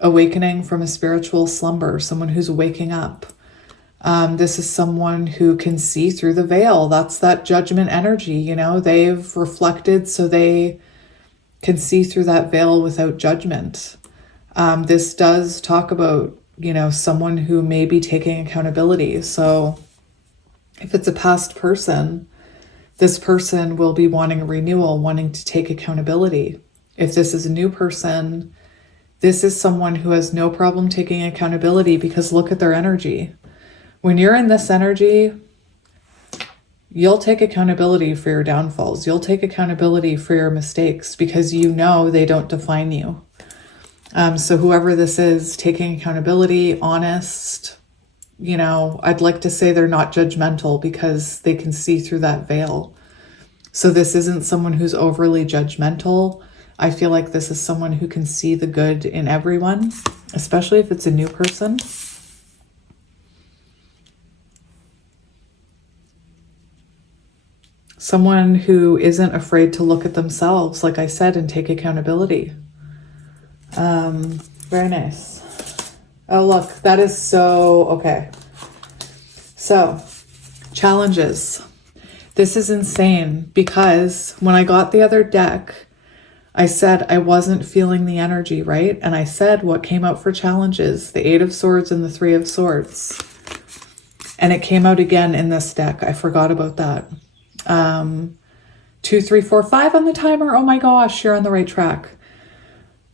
Awakening from a spiritual slumber, someone who's waking up. This is someone who can see through the veil. That's that Judgment energy. They've reflected so they can see through that veil without judgment. This does talk about, someone who may be taking accountability. So if it's a past person, this person will be wanting a renewal, wanting to take accountability. If this is a new person, this is someone who has no problem taking accountability because look at their energy. When you're in this energy, you'll take accountability for your downfalls. You'll take accountability for your mistakes because they don't define you. So whoever this is, taking accountability, honest, I'd like to say they're not judgmental because they can see through that veil. So this isn't someone who's overly judgmental. I feel like this is someone who can see the good in everyone, especially if it's a new person. Someone who isn't afraid to look at themselves, like I said, and take accountability. Very nice. Oh, look, that is so okay. So, challenges. This is insane because when I got the other deck, I said I wasn't feeling the energy, right? And I said what came out for challenges, the 8 of Swords and the 3 of Swords. And it came out again in this deck. I forgot about that. 2, 3, 4, 5 on the timer. Oh my gosh, you're on the right track.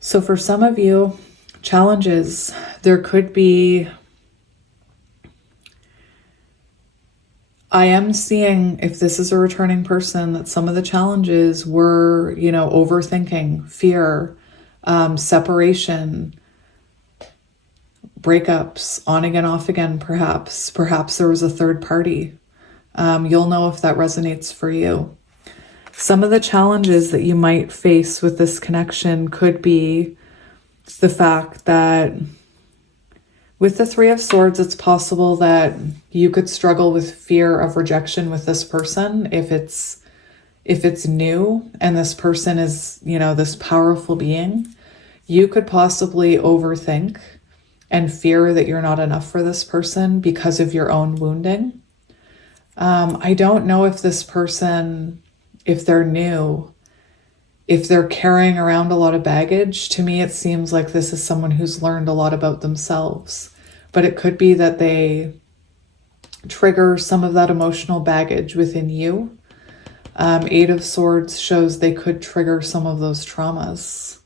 So for some of you, challenges, there could be, I am seeing, if this is a returning person, that some of the challenges were, overthinking, fear, separation, breakups, on again, off again, perhaps. Perhaps there was a third party. You'll know if that resonates for you. Some of the challenges that you might face with this connection could be the fact that with the 3 of Swords, it's possible that you could struggle with fear of rejection with this person if it's new and this person is, this powerful being. You could possibly overthink and fear that you're not enough for this person because of your own wounding. I don't know if this person, if they're new, if they're carrying around a lot of baggage. To me, it seems like this is someone who's learned a lot about themselves, but it could be that they trigger some of that emotional baggage within you. 8 of Swords shows they could trigger some of those traumas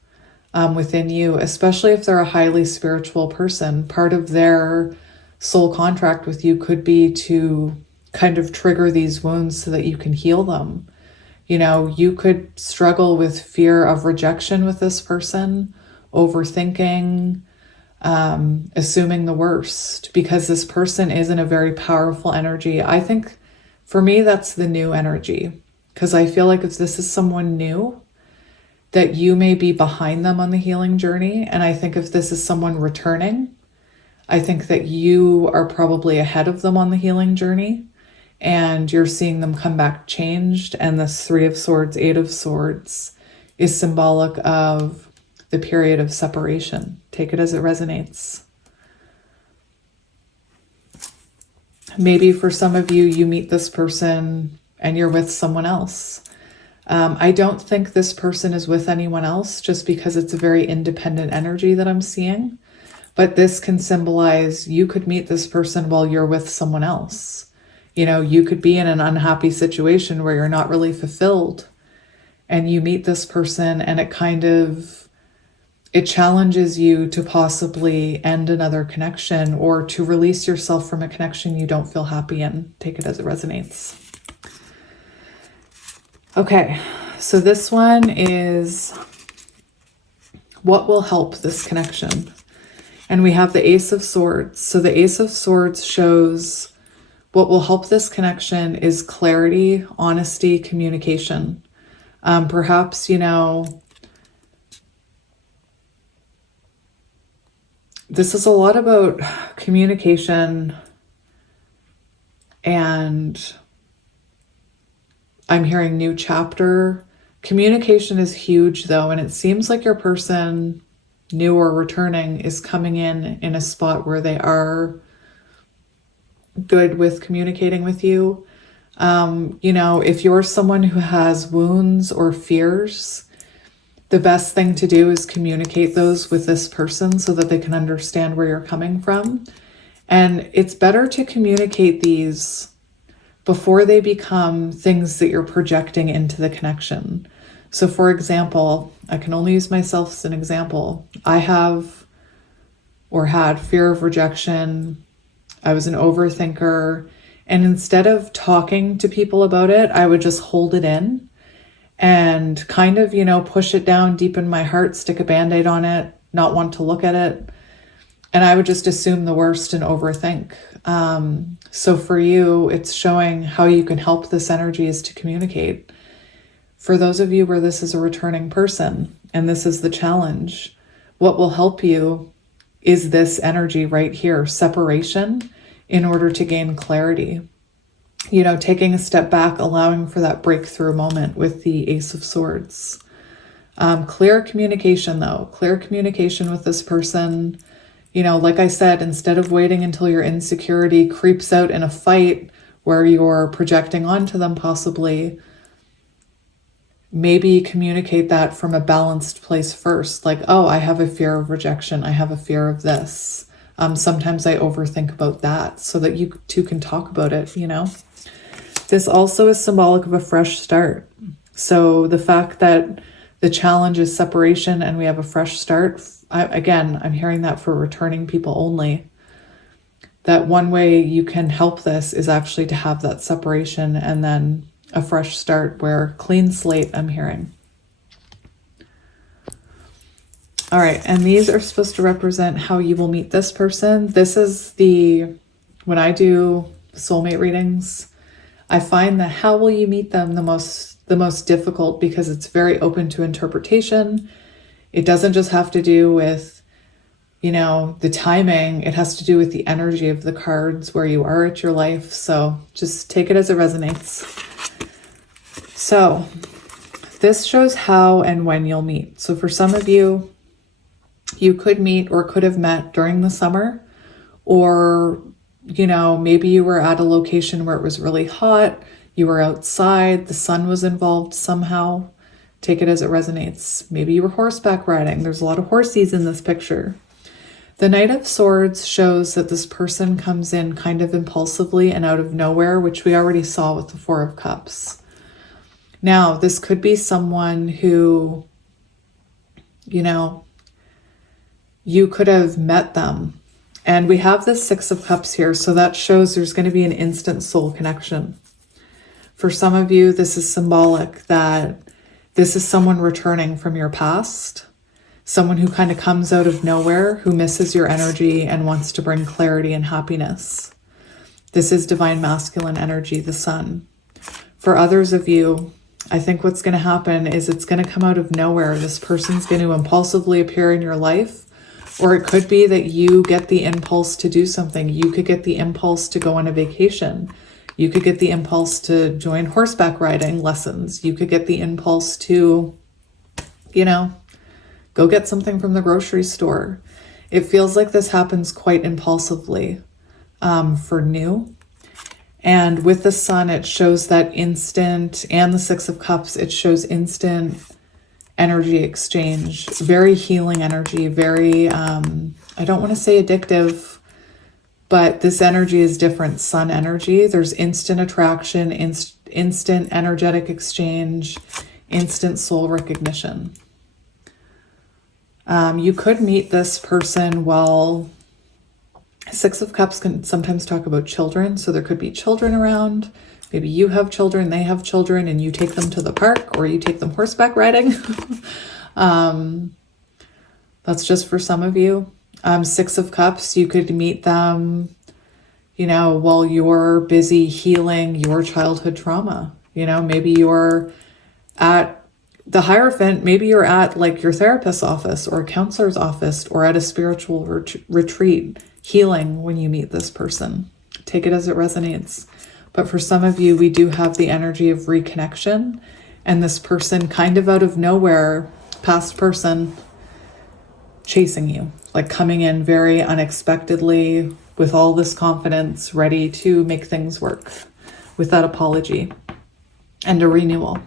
within you, especially if they're a highly spiritual person. Part of their soul contract with you could be to kind of trigger these wounds so that you can heal them. You could struggle with fear of rejection with this person, overthinking, assuming the worst, because this person is in a very powerful energy. I think for me, that's the new energy, because I feel like if this is someone new, that you may be behind them on the healing journey. And I think if this is someone returning, I think that you are probably ahead of them on the healing journey. And you're seeing them come back changed. And this 3 of Swords, 8 of Swords is symbolic of the period of separation. Take it as it resonates. Maybe for some of you, you meet this person and you're with someone else. I don't think this person is with anyone else just because it's a very independent energy that I'm seeing. But this can symbolize you could meet this person while you're with someone else. You know, you could be in an unhappy situation where you're not really fulfilled and you meet this person and it challenges you to possibly end another connection or to release yourself from a connection you don't feel happy in. Take it as it resonates. Okay, so this one is what will help this connection? And we have the Ace of Swords. So the Ace of Swords shows what will help this connection is clarity, honesty, communication. Perhaps, you know, this is a lot about communication, and I'm hearing new chapter. Communication is huge though, and it seems like your person, new or returning, is coming in a spot where they are good with communicating with you. You know, if you're someone who has wounds or fears, the best thing to do is communicate those with this person so that they can understand where you're coming from. And it's better to communicate these before they become things that you're projecting into the connection. So for example, I can only use myself as an example. I have or had fear of rejection. I was an overthinker. And instead of talking to people about it, I would just hold it in and kind of, you know, push it down deep in my heart, stick a Band-Aid on it, not want to look at it. And I would just assume the worst and overthink. So for you, it's showing how you can help this energy is to communicate. For those of you where this is a returning person and this is the challenge, what will help you is this energy right here, separation, in order to gain clarity. You know, taking a step back, allowing for that breakthrough moment with the Ace of Swords. Clear communication though, clear communication with this person. You know, like I said, instead of waiting until your insecurity creeps out in a fight where you're projecting onto them possibly, maybe communicate that from a balanced place first. Like, oh, I have a fear of rejection. I have a fear of this. Sometimes I overthink about that, so that you two can talk about it, you know. This also is symbolic of a fresh start. So the fact that the challenge is separation and we have a fresh start, I'm hearing that for returning people only. That one way you can help this is actually to have that separation and then a fresh start where clean slate, I'm hearing. All right, and these are supposed to represent how you will meet this person. This is when I do soulmate readings, I find that how will you meet them the most difficult, because it's very open to interpretation. It doesn't just have to do with, you know, the timing. It has to do with the energy of the cards, where you are at your life. So just take it as it resonates. So this shows how and when you'll meet. So for some of you, you could meet or could have met during the summer, or, you know, maybe you were at a location where it was really hot. You were outside, the sun was involved somehow. Take it as it resonates. Maybe you were horseback riding. There's a lot of horsies in this picture. The Knight of Swords shows that this person comes in kind of impulsively and out of nowhere, which we already saw with the Four of Cups. Now, this could be someone who, you know, you could have met them. And we have the Six of Cups here, so that shows there's going to be an instant soul connection. For some of you, this is symbolic that this is someone returning from your past, someone who kind of comes out of nowhere, who misses your energy and wants to bring clarity and happiness. This is divine masculine energy, the sun. For others of you, I think what's going to happen is it's going to come out of nowhere. This person's going to impulsively appear in your life, or it could be that you get the impulse to do something. You could get the impulse to go on a vacation. You could get the impulse to join horseback riding lessons. You could get the impulse to you know, go get something from the grocery store. It feels like this happens quite impulsively for new. And with the Sun, it shows that instant, and the Six of Cups, it shows instant energy exchange, very healing energy, very, I don't want to say addictive, but this energy is different. Sun energy, there's instant attraction, instant energetic exchange, instant soul recognition. You could meet this person while Six of Cups can sometimes talk about children. So there could be children around. Maybe you have children, they have children, and you take them to the park or you take them horseback riding. That's just for some of you. Six of Cups, you could meet them, you know, while you're busy healing your childhood trauma. You know, maybe you're at the Hierophant, maybe you're at like your therapist's office or a counselor's office or at a spiritual retreat, healing when you meet this person. Take it as it resonates. But for some of you, we do have the energy of reconnection, and this person kind of out of nowhere, past person, chasing you, like coming in very unexpectedly with all this confidence, ready to make things work without apology and a renewal.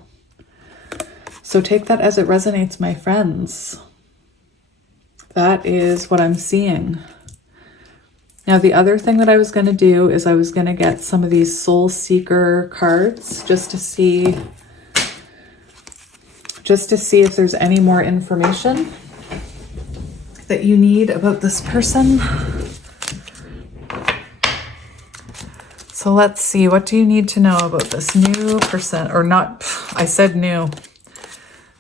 So take that as it resonates, my friends. That is what I'm seeing. Now, the other thing that I was going to do is I was going to get some of these Soul Seeker cards just to see if there's any more information that you need about this person. So let's see, what do you need to know about this new person? Or not, I said new.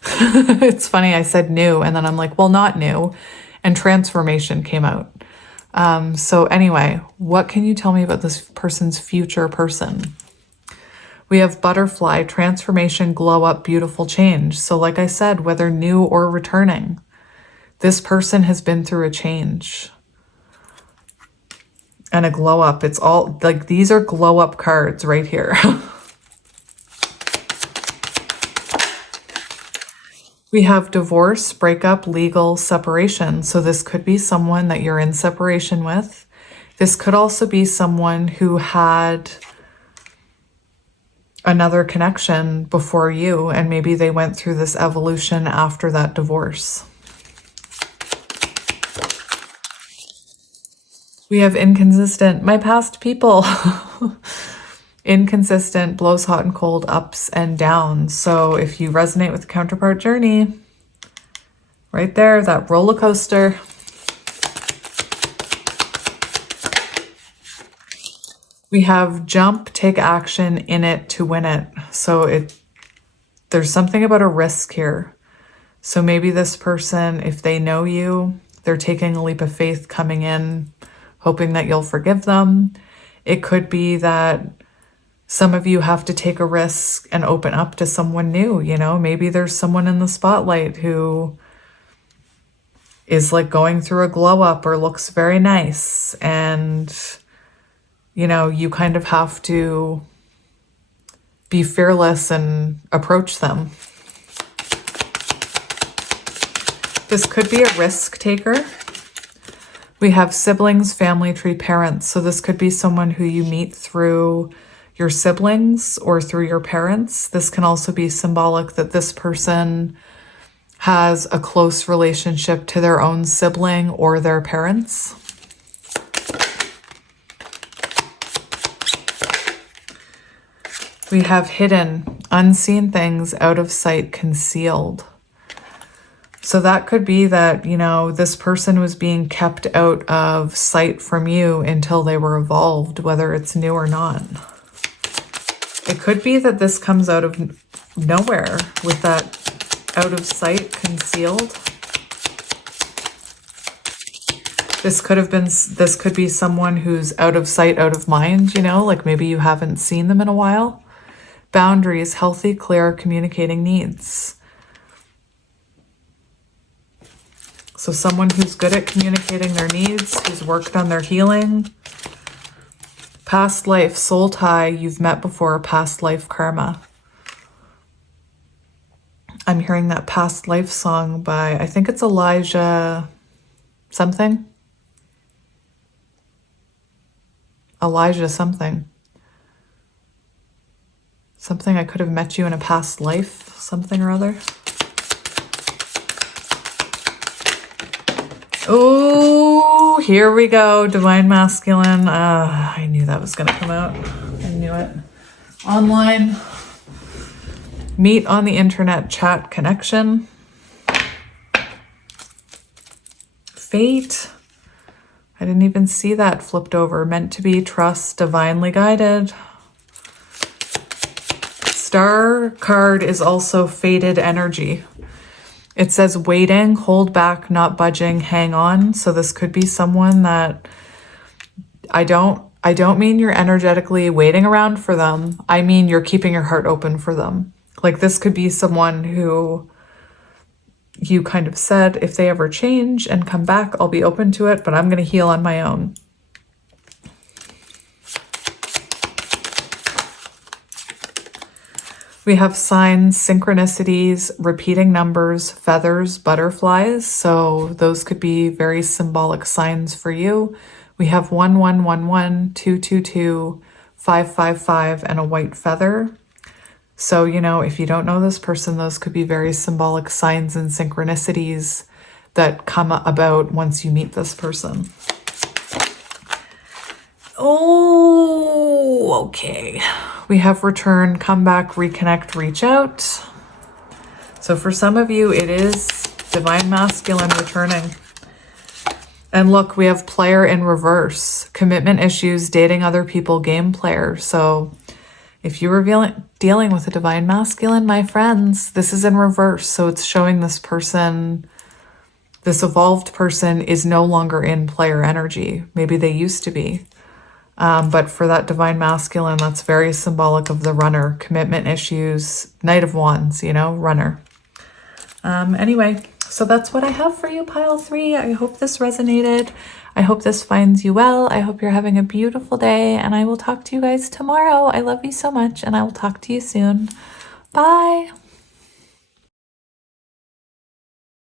It's funny, I said new, and then I'm like, well, not new. And transformation came out. So anyway, what can you tell me about this person's future person? We have butterfly, transformation, glow up, beautiful change. So like I said, whether new or returning, this person has been through a change and a glow up. It's all like, these are glow up cards right here. We have divorce, breakup, legal, separation. So this could be someone that you're in separation with. This could also be someone who had another connection before you, and maybe they went through this evolution after that divorce. We have inconsistent, my past people. Inconsistent, blows hot and cold, ups and downs. So if you resonate with counterpart journey, right there, that roller coaster. We have jump, take action, in it to win it. So there's something about a risk here. So maybe this person, if they know you, they're taking a leap of faith coming in, hoping that you'll forgive them. It could be that some of you have to take a risk and open up to someone new, you know? Maybe there's someone in the spotlight who is like going through a glow up or looks very nice, and, you know, you kind of have to be fearless and approach them. This could be a risk taker. We have siblings, family tree, parents. So this could be someone who you meet through your siblings or through your parents. This can also be symbolic that this person has a close relationship to their own sibling or their parents. We have hidden, unseen things, out of sight, concealed. So that could be that, you know, this person was being kept out of sight from you until they were evolved, whether it's new or not. It could be that this comes out of nowhere with that out of sight, concealed. This could be someone who's out of sight, out of mind, you know, like maybe you haven't seen them in a while. Boundaries, healthy, clear, communicating needs. So someone who's good at communicating their needs, who's worked on their healing. Past life, soul tie, you've met before, past life karma. I'm hearing that past life song by, I think it's Elijah something. Elijah something. Something I could have met you in a past life, something or other. Oh, here we go. Divine Masculine. I knew that was going to come out. I knew it. Online. Meet on the internet, chat connection. Fate. I didn't even see that flipped over. Meant to be, trust, divinely guided. Star card is also fated energy. It says waiting, hold back, not budging, hang on. So this could be someone that I don't mean you're energetically waiting around for them. I mean you're keeping your heart open for them. Like this could be someone who you kind of said, if they ever change and come back, I'll be open to it, but I'm going to heal on my own. We have signs, synchronicities, repeating numbers, feathers, butterflies. So those could be very symbolic signs for you. We have 1111, 222, 555, and a white feather. So, you know, if you don't know this person, those could be very symbolic signs and synchronicities that come about once you meet this person. Oh, okay. We have return, come back, reconnect, reach out. So for some of you, it is Divine Masculine returning. And look, we have player in reverse. Commitment issues, dating other people, game player. So if you were dealing with a Divine Masculine, my friends, this is in reverse. So it's showing this person, this evolved person is no longer in player energy. Maybe they used to be. But for that Divine Masculine, that's very symbolic of the runner. Commitment issues, Knight of Wands, you know, runner. Anyway, so that's what I have for you, pile 3. I hope this resonated. I hope this finds you well. I hope you're having a beautiful day, and I will talk to you guys tomorrow. I love you so much, and I will talk to you soon. Bye.